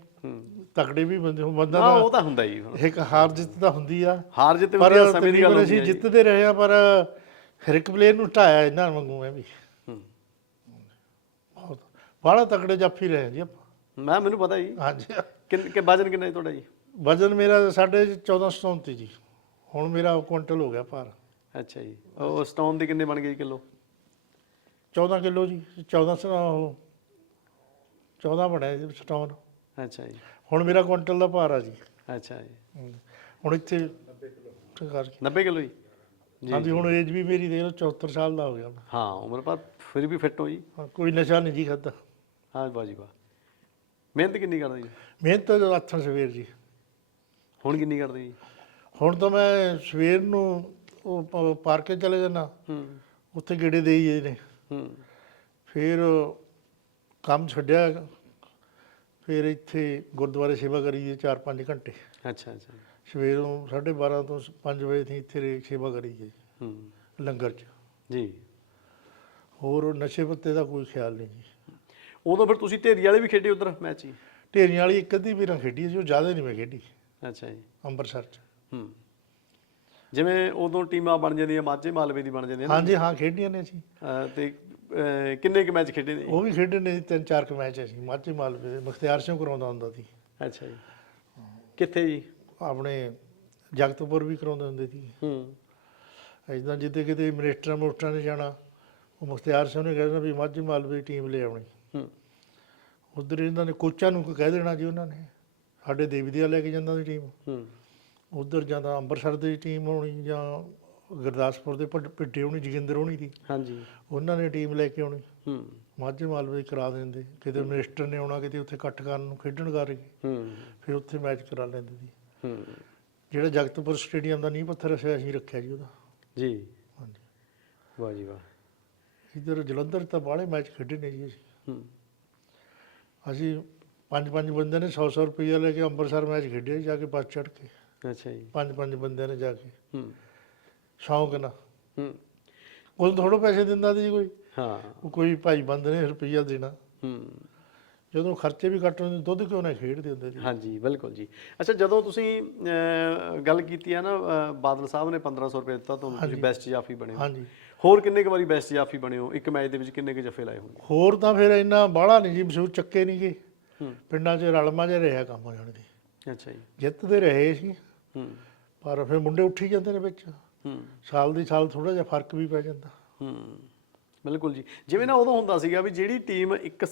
[SPEAKER 1] ਤਕੜੇ ਵੀ ਬੰਦੇ ਹੋ ਬੰਦਾ
[SPEAKER 2] ਉਹ ਤਾਂ ਹੁੰਦਾ ਹੀ ਹੁਣ।
[SPEAKER 1] ਇੱਕ ਹਾਰ ਜਿੱਤ ਤਾਂ ਹੁੰਦੀ ਆ।
[SPEAKER 2] ਹਾਰ ਜਿੱਤ ਹੁੰਦੀ ਆ, ਸਮੇਂ ਦੀ ਗੱਲ ਹੁੰਦੀ
[SPEAKER 1] ਅਸੀਂ
[SPEAKER 2] ਜੀ।
[SPEAKER 1] ਜਿੱਤਦੇ ਰਹੇ ਆ ਪਰ ਹਰ ਇੱਕ ਪਲੇਅਰ ਨੂੰ ਢਾਇਆ ਇਹਨਾਂ ਵਾਂਗੂ ਮੈਂ ਵੀ। ਬਹੁਤ। ਬੜਾ ਤਕੜੇ ਜਾਫੀ ਰਹੇ ਜੀ ਆਪਾਂ।
[SPEAKER 2] ਮੈਂ ਮੈਨੂੰ ਪਤਾ ਜੀ।
[SPEAKER 1] ਹਾਂਜੀ।
[SPEAKER 2] ਕਿੰਨ ਕਿ ਵਜਨ ਕਿੰਨਾ ਜੀ ਤੁਹਾਡਾ ਜੀ?
[SPEAKER 1] ਵਜ਼ਨ ਮੇਰਾ ਸਾਡੇ 14 ਸੌ ਸੀ ਜੀ। ਹੁਣ ਮੇਰਾ ਕੁਇੰਟਲ ਹੋ ਗਿਆ ਭਾਰ।
[SPEAKER 2] ਅੱਛਾ ਜੀ। ਉਹ ਸਟੋਨ ਦੇ ਕਿੰਨੇ ਬਣ ਗਏ ਜੀ ਕਿਲੋ?
[SPEAKER 1] 14 ਕਿਲੋ ਜੀ 14 ਸੌ ਉਹ 14 ਬਣਿਆ ਜੀ ਸਟੋਨ
[SPEAKER 2] ਅੱਛਾ ਜੀ।
[SPEAKER 1] ਹੁਣ ਮੇਰਾ ਕੁਇੰਟਲ ਦਾ ਭਾਰ ਆ ਜੀ।
[SPEAKER 2] ਅੱਛਾ ਜੀ।
[SPEAKER 1] ਹਮ। ਹੁਣ ਇੱਥੇ 90 ਕਿਲੋ
[SPEAKER 2] 90 ਕਿਲੋ ਜੀ? ਜੀ
[SPEAKER 1] ਹਾਂਜੀ ਹੁਣ ਏਜ ਵੀ ਮੇਰੀ ਦੇਖ ਲਓ 74 ਸਾਲ ਦਾ ਹੋ ਗਿਆ।
[SPEAKER 2] ਹਾਂ ਉਮਰ ਪਰ ਫਿਰ ਵੀ ਫਿੱਟ ਹੋ ਜੀ।
[SPEAKER 1] ਹਾਂ, ਕੋਈ ਨਸ਼ਾ ਨਹੀਂ ਜੀ ਖਾਦਾ
[SPEAKER 2] ਹਾਂ ਬਾਜੀ ਵਾਹ ਮਿਹਨਤ ਕਿੰਨੀ ਕਰਦੇ ਜੀ?
[SPEAKER 1] ਮਿਹਨਤ ਤਾਂ ਆਥਣ ਸਵੇਰ ਜੀ।
[SPEAKER 2] ਹੁਣ ਕਿੰਨੀ ਕਰਦੇ ਜੀ?
[SPEAKER 1] ਹੁਣ ਤਾਂ ਮੈਂ ਸਵੇਰ ਨੂੰ ਉਹ ਪ- ਪਾਰਕੇ ਚਲੇ ਜਾਣਾ
[SPEAKER 2] ਹੂੰ।
[SPEAKER 1] ਉੱਥੇ ਗੇੜੇ ਦੇਈ ਜੇ ਨੇ।
[SPEAKER 2] ਹੂੰ।
[SPEAKER 1] ਫਿਰ ਕੰਮ ਛੱਡਿਆ ਫਿਰ ਇੱਥੇ ਗੁਰਦੁਆਰੇ ਸੇਵਾ ਕਰੀਏ 4-5 ਘੰਟੇ।
[SPEAKER 2] ਅੱਛਾ ਅੱਛਾ।
[SPEAKER 1] ਸਵੇਰੋਂ 12:30 ਤੋਂ 5 ਵਜੇ ਤੱਕ ਇੱਥੇ ਰੇ- ਸੇਵਾ ਕਰੀਏ।
[SPEAKER 2] ਹੂੰ।
[SPEAKER 1] ਲੰਗਰ 'ਚ।
[SPEAKER 2] ਜੀ।
[SPEAKER 1] ਹੋਰ ਨਸ਼ੇ ਪੱਤੇ ਦਾ ਕੋਈ ਖਿਆਲ ਨਹੀਂ ਜੀ।
[SPEAKER 2] ਉਦੋਂ ਫਿਰ ਤੁਸੀਂ ਢੇਰੀ ਵਾਲੇ ਵੀ ਖੇਡੇ ਉਧਰ ਮੈਚ ਜੀ?
[SPEAKER 1] ਢੇਰੀਆਂ ਵਾਲੀ ਇੱਕ ਅੱਧੀ ਵੀਰਾਂ ਖੇਡੀ ਸੀ ਉਹ ਜ਼ਿਆਦਾ ਨਹੀਂ ਮੈਂ ਖੇਡੀ।
[SPEAKER 2] ਅੱਛਾ ਜੀ।
[SPEAKER 1] ਅੰਮ੍ਰਿਤਸਰ 'ਚ।
[SPEAKER 2] ਹੂੰ। ਜਿਵੇਂ ਉਦੋਂ ਟੀਮਾਂ ਬਣ ਜਾਂਦੀਆਂ ਮਾਝੇ ਮਾਲਵੇ ਦੀ ਬਣ ਜਾਂਦੀਆਂ ਨਾ।
[SPEAKER 1] ਹਾਂਜੀ ਹਾਂ ਖੇਡੀਆਂ ਨੇ ਅਸੀਂ
[SPEAKER 2] ਅਹ ਤੇ ਅਹ ਕਿੰਨੇ ਕੁ ਮੈਚ ਖੇਡੇ ਨੇ?
[SPEAKER 1] ਉਹ ਵੀ ਖੇਡੇ ਨੇ ਜੀ, ਤਿੰਨ ਚਾਰ ਕੁ ਮੈਚ ਅਸੀਂ ਮਾਝੇ ਮਾਲਵੇ ਦੇ ਮੁਖਤਿਆਰ ਸਿੰਘ ਕਰਾਉਂਦਾ ਹੁੰਦਾ ਸੀ।
[SPEAKER 2] ਅੱਛਾ ਜੀ। ਕਿੱਥੇ ਜੀ?
[SPEAKER 1] ਆਪਣੇ ਜਗਤਪੁਰ ਵੀ ਕਰਾਉਂਦੇ ਹੁੰਦੇ ਸੀ।
[SPEAKER 2] ਹੂੰ।
[SPEAKER 1] ਇਦਾਂ ਜਿੱਦੇ ਕਿਤੇ ਮਿਨਿਸਟਰਾਂ ਮੋਸਟਰਾਂ ਨੇ ਜਾਣਾ ਉਹ ਮੁਖਤਿਆਰ ਸਿੰਘ ਨੇ ਕਹਿਣਾ ਵੀ ਮਾਝੇ ਮਾਲਵੇ ਦੀ ਟੀਮ ਲੈ ਆਉਣੀ।
[SPEAKER 2] ਹੂੰ।
[SPEAKER 1] ਉਧਰ ਇਹਨਾਂ ਨੇ ਕੋਚਾਂ ਨੂੰ ਕਹਿ ਦੇਣਾ ਜੀ ਉਹਨਾਂ ਨੇ ਸਾਡੇ ਦੇਵੀ ਦੇ ਲੈ ਕੇ ਜਾਂਦਾ ਦੀ ਟੀਮ
[SPEAKER 2] ਹੂੰ।
[SPEAKER 1] ਉਧਰ ਜਾਂਦਾ ਅੰਮ੍ਰਿਤਸਰ ਦੀ ਟੀਮ ਹੋਣੀ ਜਾਂ ਗੁਰਦਾਸਪੁਰ ਦੇ ਭਿੱਡ- ਭਿੱਡੇ ਹੋਣੀ ਜੋਗਿੰਦਰ ਹੋਣੀ ਦੀ।
[SPEAKER 2] ਹਾਂਜੀ।
[SPEAKER 1] ਉਹਨਾਂ ਨੇ ਟੀਮ ਲੈ ਕੇ ਆਉਣੀ।
[SPEAKER 2] ਹੂੰ।
[SPEAKER 1] ਮਾਝੇ ਮਾਲਵੇ ਦੀ ਕਰਾ ਦਿੰਦੇ। ਕਿਤੇ ਮਿਨਿਸਟਰ ਨੇ ਆਉਣਾ ਕਿਤੇ ਉੱਥੇ ਇਕੱਠ ਕਰਨ ਨੂੰ ਖੇਡਣ ਕਰ ਗਏ
[SPEAKER 2] ਹੂੰ।
[SPEAKER 1] ਫਿਰ ਉੱਥੇ ਮੈਚ ਕਰਾ ਲੈਂਦੇ ਸੀ।
[SPEAKER 2] ਹੂੰ।
[SPEAKER 1] ਜਿਹੜਾ ਜਗਤਪੁਰ ਸਟੇਡੀਅਮ ਦਾ ਨੀਂਹ ਪੱਥਰ ਅਸੀਂ ਅਸੀਂ ਰੱਖਿਆ ਜੀ ਉਹਦਾ।
[SPEAKER 2] ਜੀ।
[SPEAKER 1] ਹਾਂਜੀ।
[SPEAKER 2] ਵਾਹ ਜੀ ਵਾਹ।
[SPEAKER 1] ਇੱਧਰ ਜਲੰਧਰ 'ਚ ਤਾਂ ਬਾਹਲੇ ਮੈਚ ਖੇਡੇ ਨੇ ਜੀ ਅਸੀਂ।
[SPEAKER 2] ਹੂੰ।
[SPEAKER 1] ਅਸੀਂ ਪੰਜ ਪੰਜ ਬੰਦਿਆਂ ਨੇ 100 100 ਰੁਪਈਆ ਲੈ ਕੇ ਅੰਮ੍ਰਿਤਸਰ ਮੈਚ ਖੇਡਿਆ ਜੀ ਜਾ ਕੇ ਬੱਸ ਚੜ੍ਹ ਕੇ।
[SPEAKER 2] ਅੱਛਾ ਜੀ।
[SPEAKER 1] ਪੰਜ ਪੰਜ ਬੰਦਿਆਂ ਨੇ ਜਾ ਕੇ।
[SPEAKER 2] ਹੂੰ।
[SPEAKER 1] ਸ਼ੌਂਕ ਨਾਲ
[SPEAKER 2] ਹੂੰ।
[SPEAKER 1] ਉਹ ਥੋੜ੍ਹੇ ਪੈਸੇ ਦਿੰਦਾ ਸੀ ਕੋਈ।
[SPEAKER 2] ਹਾਂ।
[SPEAKER 1] ਉਹ ਕੋਈ ਭਾਈ ਬੰਦ ਨੇ ਰੁਪਈਆ ਦੇਣਾ।
[SPEAKER 2] ਹੂੰ।
[SPEAKER 1] ਜਦੋਂ ਖਰਚੇ ਵੀ ਘੱਟ ਹੁੰਦੇ ਦੁੱਧ ਕਿਉਂ ਨਾ ਖੇਡਦੇ ਹੁੰਦੇ ਸੀ
[SPEAKER 2] ਹਾਂਜੀ ਬਿਲਕੁਲ ਜੀ। ਅੱਛਾ ਜਦੋਂ ਤੁਸੀਂ ਅਹ, ਗੱਲ ਕੀਤੀ ਆ ਨਾ ਅਹ, ਬਾਦਲ ਸਾਹਿਬ ਨੇ 1500 ਰੁਪਏ ਦਿੱਤਾ ਤੁਹਾਨੂੰ ਤੁਸੀਂ ਬੈਸਟ ਜਾਫੀ ਬਣੇ ਹੋ
[SPEAKER 1] ਹਾਂਜੀ।
[SPEAKER 2] ਹੋਰ ਕਿੰਨੇ ਕੁ ਵਾਰੀ ਬੈਸਟ ਜਾਫੀ ਬਣੇ ਹੋ? ਇੱਕ ਮੈਚ ਦੇ ਵਿੱਚ ਕਿੰਨੇ ਕੁ ਜੱਫੇ ਲਾਏ ਹੋਣਗੇ?
[SPEAKER 1] ਹੋਰ ਤਾਂ ਫਿਰ ਇੰਨਾ ਬਾਹਲਾ ਨਹੀਂ ਜੀ ਮਸ਼ਹੂਰ ਚੱਕੇ ਨਹੀਂ
[SPEAKER 2] ਹੂੰ।
[SPEAKER 1] ਪਿੰਡਾਂ 'ਚ ਰਲਮਾ ਜਿਹਾ ਰਿਹਾ ਕੰਮ ਜਾਣ ਦੀ।
[SPEAKER 2] ਅੱਛਾ ਜੀ।
[SPEAKER 1] ਜਿੱਤਦੇ ਰਹੇ ਸੀ।
[SPEAKER 2] ਹੂੰ।
[SPEAKER 1] ਪਰ ਫਿਰ ਮੁੰਡੇ ਉੱਠੀ ਜਾਂਦੇ ਨੇ ਵਿੱਚ।
[SPEAKER 2] ਹੂੰ
[SPEAKER 1] ਸਾਲ ਦੀ ਸਾਲ ਥੋੜਾ ਜਿਹਾ ਫ਼ਰਕ ਵੀ ਪੈ ਜਾਂਦਾ।
[SPEAKER 2] ਹੂੰ ਬਿਲਕੁਲ ਜੀ। ਜਿਵੇਂ ਨਾ ਉਦੋਂ ਹੁੰਦਾ ਸੀਗਾ ਵੀ ਜਿਹੜੀ ਟੀਮ ਇੱਕ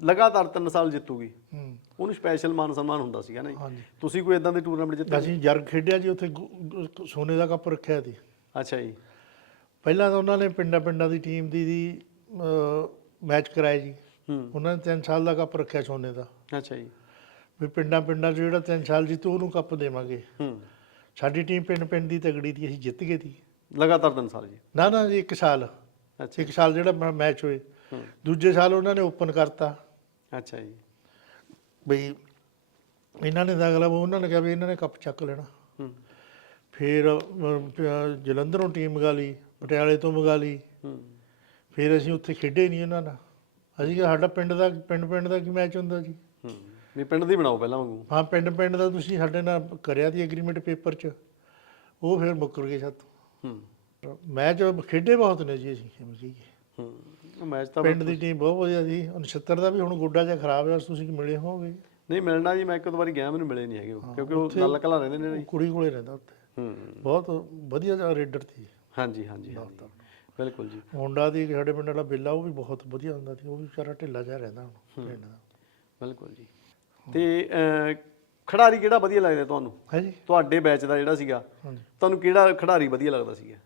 [SPEAKER 2] ਲਗਾਤਾਰ 3 ਸਾਲ ਜਿੱਤੂਗੀ
[SPEAKER 1] ਹੂੰ।
[SPEAKER 2] ਉਹਨੂੰ ਸਪੈਸ਼ਲ ਮਾਨ ਸਨਮਾਨ ਹੁੰਦਾ ਸੀਗਾ ਨਾ ਜੀ। ਤੁਸੀਂ ਕੋਈ ਇਦਾਂ ਦੇ ਟੂਰਨਾਮੈਂਟ ਜਿੱਤੇ
[SPEAKER 1] ਅਸੀਂ ਜਰਗ ਖੇਡਿਆ ਜੀ ਉੱਥੇ ਸੋਨੇ ਦਾ ਕੱਪ ਰੱਖਿਆ ਸੀ।
[SPEAKER 2] ਅੱਛਾ ਜੀ।
[SPEAKER 1] ਪਹਿਲਾਂ ਤਾਂ ਉਹਨਾਂ ਨੇ ਪਿੰਡਾਂ ਪਿੰਡਾਂ ਦੀ ਟੀਮ ਦੀ ਦੀ ਮੈਚ ਕਰਾਏ ਜੀ।
[SPEAKER 2] ਹੂੰ।
[SPEAKER 1] ਉਹਨਾਂ ਨੇ 3 ਸਾਲ ਦਾ ਕੱਪ ਰੱਖਿਆ ਸੋਨੇ ਦਾ।
[SPEAKER 2] ਅੱਛਾ ਜੀ।
[SPEAKER 1] ਵੀ ਪਿੰਡਾਂ ਪਿੰਡਾਂ 'ਚ ਜਿਹੜਾ 3 ਸਾਲ ਜਿੱਤੂ ਉਹਨੂੰ ਕੱਪ ਦੇਵਾਂਗੇ।
[SPEAKER 2] ਹੂੰ।
[SPEAKER 1] ਸਾਡੀ ਟੀਮ ਪਿੰਡ ਪਿੰਡ ਦੀ ਤਗੜੀ ਦੀ ਅਸੀਂ ਜਿੱਤ ਗਏ ਸੀ
[SPEAKER 2] ਲਗਾਤਾਰ 3 ਸਾਲ ਜੀ।
[SPEAKER 1] ਨਾ ਨਾ ਜੀ ਇੱਕ ਸਾਲ।
[SPEAKER 2] ਅੱਛਾ
[SPEAKER 1] ਇੱਕ ਸਾਲ ਜਿਹੜਾ ਮੈਚ ਹੋਏ। ਦੂਜੇ ਸਾਲ ਉਹਨਾਂ ਨੇ ਓਪਨ ਕਰਤਾ।
[SPEAKER 2] ਅੱਛਾ ਜੀ।
[SPEAKER 1] ਬਈ ਇਹਨਾਂ ਨੇ ਤਾਂ ਅਗਲਾ ਉਹਨਾਂ ਨੇ ਕਿਹਾ ਵੀ ਇਹਨਾਂ ਨੇ ਕੱਪ ਚੱਕ ਲੈਣਾ। ਫਿਰ ਜਲੰਧਰੋਂ ਟੀਮ ਮੰਗਾ ਲਈ ਪਟਿਆਲੇ ਤੋਂ ਮੰਗਾ ਲਈ। ਫਿਰ ਅਸੀਂ ਉੱਥੇ ਖੇਡੇ ਨਹੀਂ ਉਹਨਾਂ ਨਾਲ। ਅਸੀਂ ਸਾਡਾ ਪਿੰਡ ਦਾ ਪਿੰਡ ਪਿੰਡ ਦਾ ਕੀ ਮੈਚ ਹੁੰਦਾ ਜੀ?
[SPEAKER 2] ਹੂੰ ਵੀ ਪਿੰਡ ਦੀ ਬਣਾਓ ਪਹਿਲਾਂ ਵਾਂਗੂ।
[SPEAKER 1] ਹਾਂ ਪਿੰਡ ਪਿੰਡ ਦਾ ਤੁਸੀਂ ਸਾਡੇ ਨਾਲ ਕਰਿਆ ਦੀ ਐਗਰੀਮੈਂਟ ਪੇਪਰ 'ਚ। ਉਹ ਫਿਰ ਮੁੱਕਰ ਗਏ ਸਾਥੋਂ।
[SPEAKER 2] ਹੂੰ।
[SPEAKER 1] ਮੈਚ ਖੇਡੇ ਬਹੁਤ ਨੇ ਜੀ ਅਸੀਂ ਕਹੀਏ।
[SPEAKER 2] ਹੂੰ ਮੈਚ ਤਾਂ
[SPEAKER 1] ਪਿੰਡ ਦੀ ਟੀਮ ਬਹੁਤ ਵਧੀਆ ਸੀ। 69 ਦਾ ਵੀ ਹੁਣ ਗੋਡਾ ਜਿਹਾ ਖਰਾਬ ਹੈ ਤੁਸੀਂ ਮਿਲੇ ਹੋਵੋਗੇ?
[SPEAKER 2] ਨਹੀਂ ਮਿਲਣਾ ਜੀ ਮੈਂ ਇੱਕ ਦੋ ਵਾਰੀ ਗਿਆ ਮੈਨੂੰ ਮਿਲੇ ਨਹੀਂ ਹੈਗੇ ਉਹ, ਕਿਉਂਕਿ ਉਹ ਗੱਲ ਕਲਾ ਰਹਿੰਦੇ ਨੇ
[SPEAKER 1] ਕੁੜੀ ਕੋਲੇ ਰਹਿੰਦਾ ਉੱਥੇ।
[SPEAKER 2] ਹੂੰ।
[SPEAKER 1] ਬਹੁਤ ਵਧੀਆ ਜਿਹਾ ਰੇਡਰ ਸੀ।
[SPEAKER 2] ਹਾਂਜੀ ਹਾਂਜੀ ਬਿਲਕੁਲ ਜੀ।
[SPEAKER 1] ਮੁੰਡਾ ਦੀ ਸਾਡੇ ਪਿੰਡ ਵਾਲਾ ਬਿੱਲਾ ਉਹ ਵੀ ਬਹੁਤ ਵਧੀਆ ਹੁੰਦਾ ਸੀ ਉਹ ਵੀ ਵਿਚਾਰਾ ਢਿੱਲਾ ਜਿਹਾ ਰਹਿੰਦਾ ਹੁਣ ਪਿੰਡ ਦਾ।
[SPEAKER 2] ਬਿਲਕੁਲ ਜੀ। ਤੇ ਖਿਡਾਰੀ ਕਿਹੜਾ ਵਧੀਆ ਲੱਗਦਾ ਤੁਹਾਨੂੰ?
[SPEAKER 1] ਹੈ ਜੀ
[SPEAKER 2] ਤੁਹਾਡੇ ਬੈਚ ਦਾ ਜਿਹੜਾ ਸੀਗਾ
[SPEAKER 1] ਹਾਂਜੀ।
[SPEAKER 2] ਤੁਹਾਨੂੰ ਕਿਹੜਾ ਖਿਡਾਰੀ ਵਧੀਆ ਲੱਗਦਾ ਸੀਗਾ?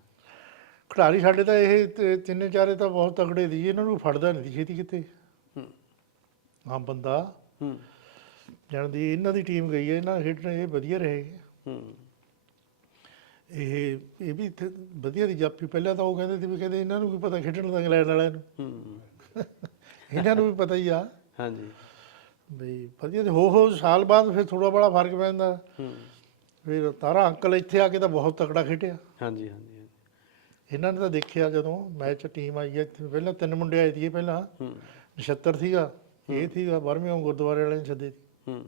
[SPEAKER 1] ਖਿਡਾਰੀ ਸਾਡੇ ਤਾਂ ਇਹ ਤਿੰਨੇ ਚਾਰੇ ਤਾਂ ਬਹੁਤ ਤਗੜੇ ਸੀ ਇਹਨਾਂ ਨੂੰ ਫੜਦਾ ਨਹੀਂ ਛੇਤੀ ਕਿਤੇ
[SPEAKER 2] ਹੂੰ।
[SPEAKER 1] ਹਾਂ ਬੰਦਾ।
[SPEAKER 2] ਹੂੰ।
[SPEAKER 1] ਜਾਣਦੀ ਇਹਨਾਂ ਦੀ ਟੀਮ ਗਈ ਹੈ ਇਹਨਾਂ ਦੇ ਖੇਡਣ ਇਹ ਵਧੀਆ ਰਹੇ।
[SPEAKER 2] ਹੂੰ।
[SPEAKER 1] ਇਹ ਇਹ ਵੀ ਵਧੀਆ ਦੀ ਜਾਪੀ ਪਹਿਲਾਂ ਤਾਂ ਉਹ ਕਹਿੰਦੇ ਸੀ ਵੀ ਕਹਿੰਦੇ ਇਹਨਾਂ ਨੂੰ ਕੀ ਪਤਾ ਖੇਡਣ ਦਾ ਇੰਗਲੈਂਡ ਵਾਲਿਆਂ ਨੂੰ।
[SPEAKER 2] ਹੂੰ। [laughs]
[SPEAKER 1] ਇਹਨਾਂ ਨੂੰ ਵੀ ਪਤਾ ਹੀ ਆ।
[SPEAKER 2] ਹਾਂਜੀ।
[SPEAKER 1] ਬਈ ਵਧੀਆ ਤੇ ਹੋ ਹੋ ਸਾਲ ਬਾਅਦ ਫਿਰ ਥੋੜਾ ਬੜਾ ਫ਼ਰਕ ਪੈਂਦਾ
[SPEAKER 2] ਹੂੰ।
[SPEAKER 1] ਫਿਰ ਤਾਰਾ ਅੰਕਲ ਇੱਥੇ ਆ ਕੇ ਤਾਂ ਬਹੁਤ ਤਕੜਾ ਖੇਡਿਆ।
[SPEAKER 2] ਹਾਂਜੀ ਹਾਂਜੀ ਹਾਂਜੀ।
[SPEAKER 1] ਇਹਨਾਂ ਨੇ ਤਾਂ ਦੇਖਿਆ ਜਦੋਂ ਮੈਚ ਟੀਮ ਆਈ ਹੈ ਇੱਥੇ ਪਹਿਲਾਂ ਤਿੰਨ ਮੁੰਡੇ ਆਏ ਸੀਗੇ ਪਹਿਲਾਂ।
[SPEAKER 2] ਹੂੰ।
[SPEAKER 1] 76 ਸੀਗਾ ਇਹ ਸੀਗਾ ਬਰਮਿਓਂ ਗੁਰਦੁਆਰੇ ਵਾਲੇ ਨੇ ਸੱਦੇ ਸੀ।
[SPEAKER 2] ਹੂੰ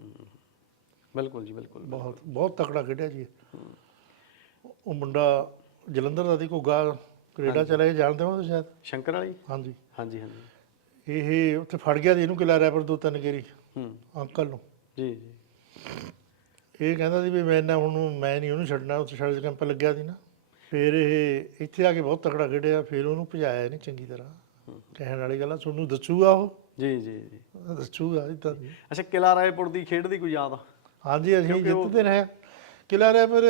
[SPEAKER 2] ਬਿਲਕੁਲ ਜੀ ਬਿਲਕੁਲ
[SPEAKER 1] ਬਹੁਤ ਬਹੁਤ ਤਕੜਾ ਖੇਡਿਆ ਜੀ ਉਹ ਮੁੰਡਾ ਜਲੰਧਰ ਦਾ ਸੀ ਘੁੱਗਾ ਕੈਨੇਡਾ ਚਲਾ ਗਿਆ ਜਾਣਦੇ ਹੋ ਤੁਸੀਂ ਸ਼ਾਇਦ?
[SPEAKER 2] ਸ਼ੰਕਰ ਵਾਲੀ?
[SPEAKER 1] ਹਾਂਜੀ।
[SPEAKER 2] ਹਾਂਜੀ ਹਾਂਜੀ।
[SPEAKER 1] ਇਹ ਉੱਥੇ ਫੜ ਗਿਆ ਸੀ ਇਹਨੂੰ ਕਿਲਾ ਰੈਪਰ ਦੋ ਤਿੰਨ ਗੇਰੀ
[SPEAKER 2] ਹੂੰ।
[SPEAKER 1] ਅੰਕਲ ਨੂੰ।
[SPEAKER 2] ਜੀ ਜੀ।
[SPEAKER 1] ਇਹ ਕਹਿੰਦਾ ਸੀ ਵੀ ਮੈਂ ਨਾ ਹੁਣ ਮੈਂ ਨਹੀਂ ਉਹਨੂੰ ਛੱਡਣਾ ਉੱਥੇ ਛੱਡ ਕੈਂਪ ਲੱਗਿਆ ਸੀ ਨਾ। ਫਿਰ ਇਹ ਇੱਥੇ ਆ ਕੇ ਬਹੁਤ ਤਕੜਾ ਖੇਡਿਆ ਫਿਰ ਉਹਨੂੰ ਭਜਾਇਆ ਨਹੀਂ ਚੰਗੀ ਤਰ੍ਹਾਂ। ਕਹਿਣ ਵਾਲੀ ਗੱਲ ਆ ਤੁਹਾਨੂੰ ਦੱਸੂਗਾ ਉਹ?
[SPEAKER 2] ਜੀ ਜੀ ਜੀ।
[SPEAKER 1] ਦੱਸੂਗਾ ਇਦਾਂ
[SPEAKER 2] ਅੱਛਾ ਕਿਲਾ ਰਾਏਪੁਰ ਦੀ ਖੇਡ ਦੀ ਕੋਈ ਯਾਦ? ਆ
[SPEAKER 1] ਹਾਂਜੀ ਅਸੀਂ ਜਿੱਤਦੇ ਰਹੇ ਕਿਲਾ ਰਿਹਾ ਪਰ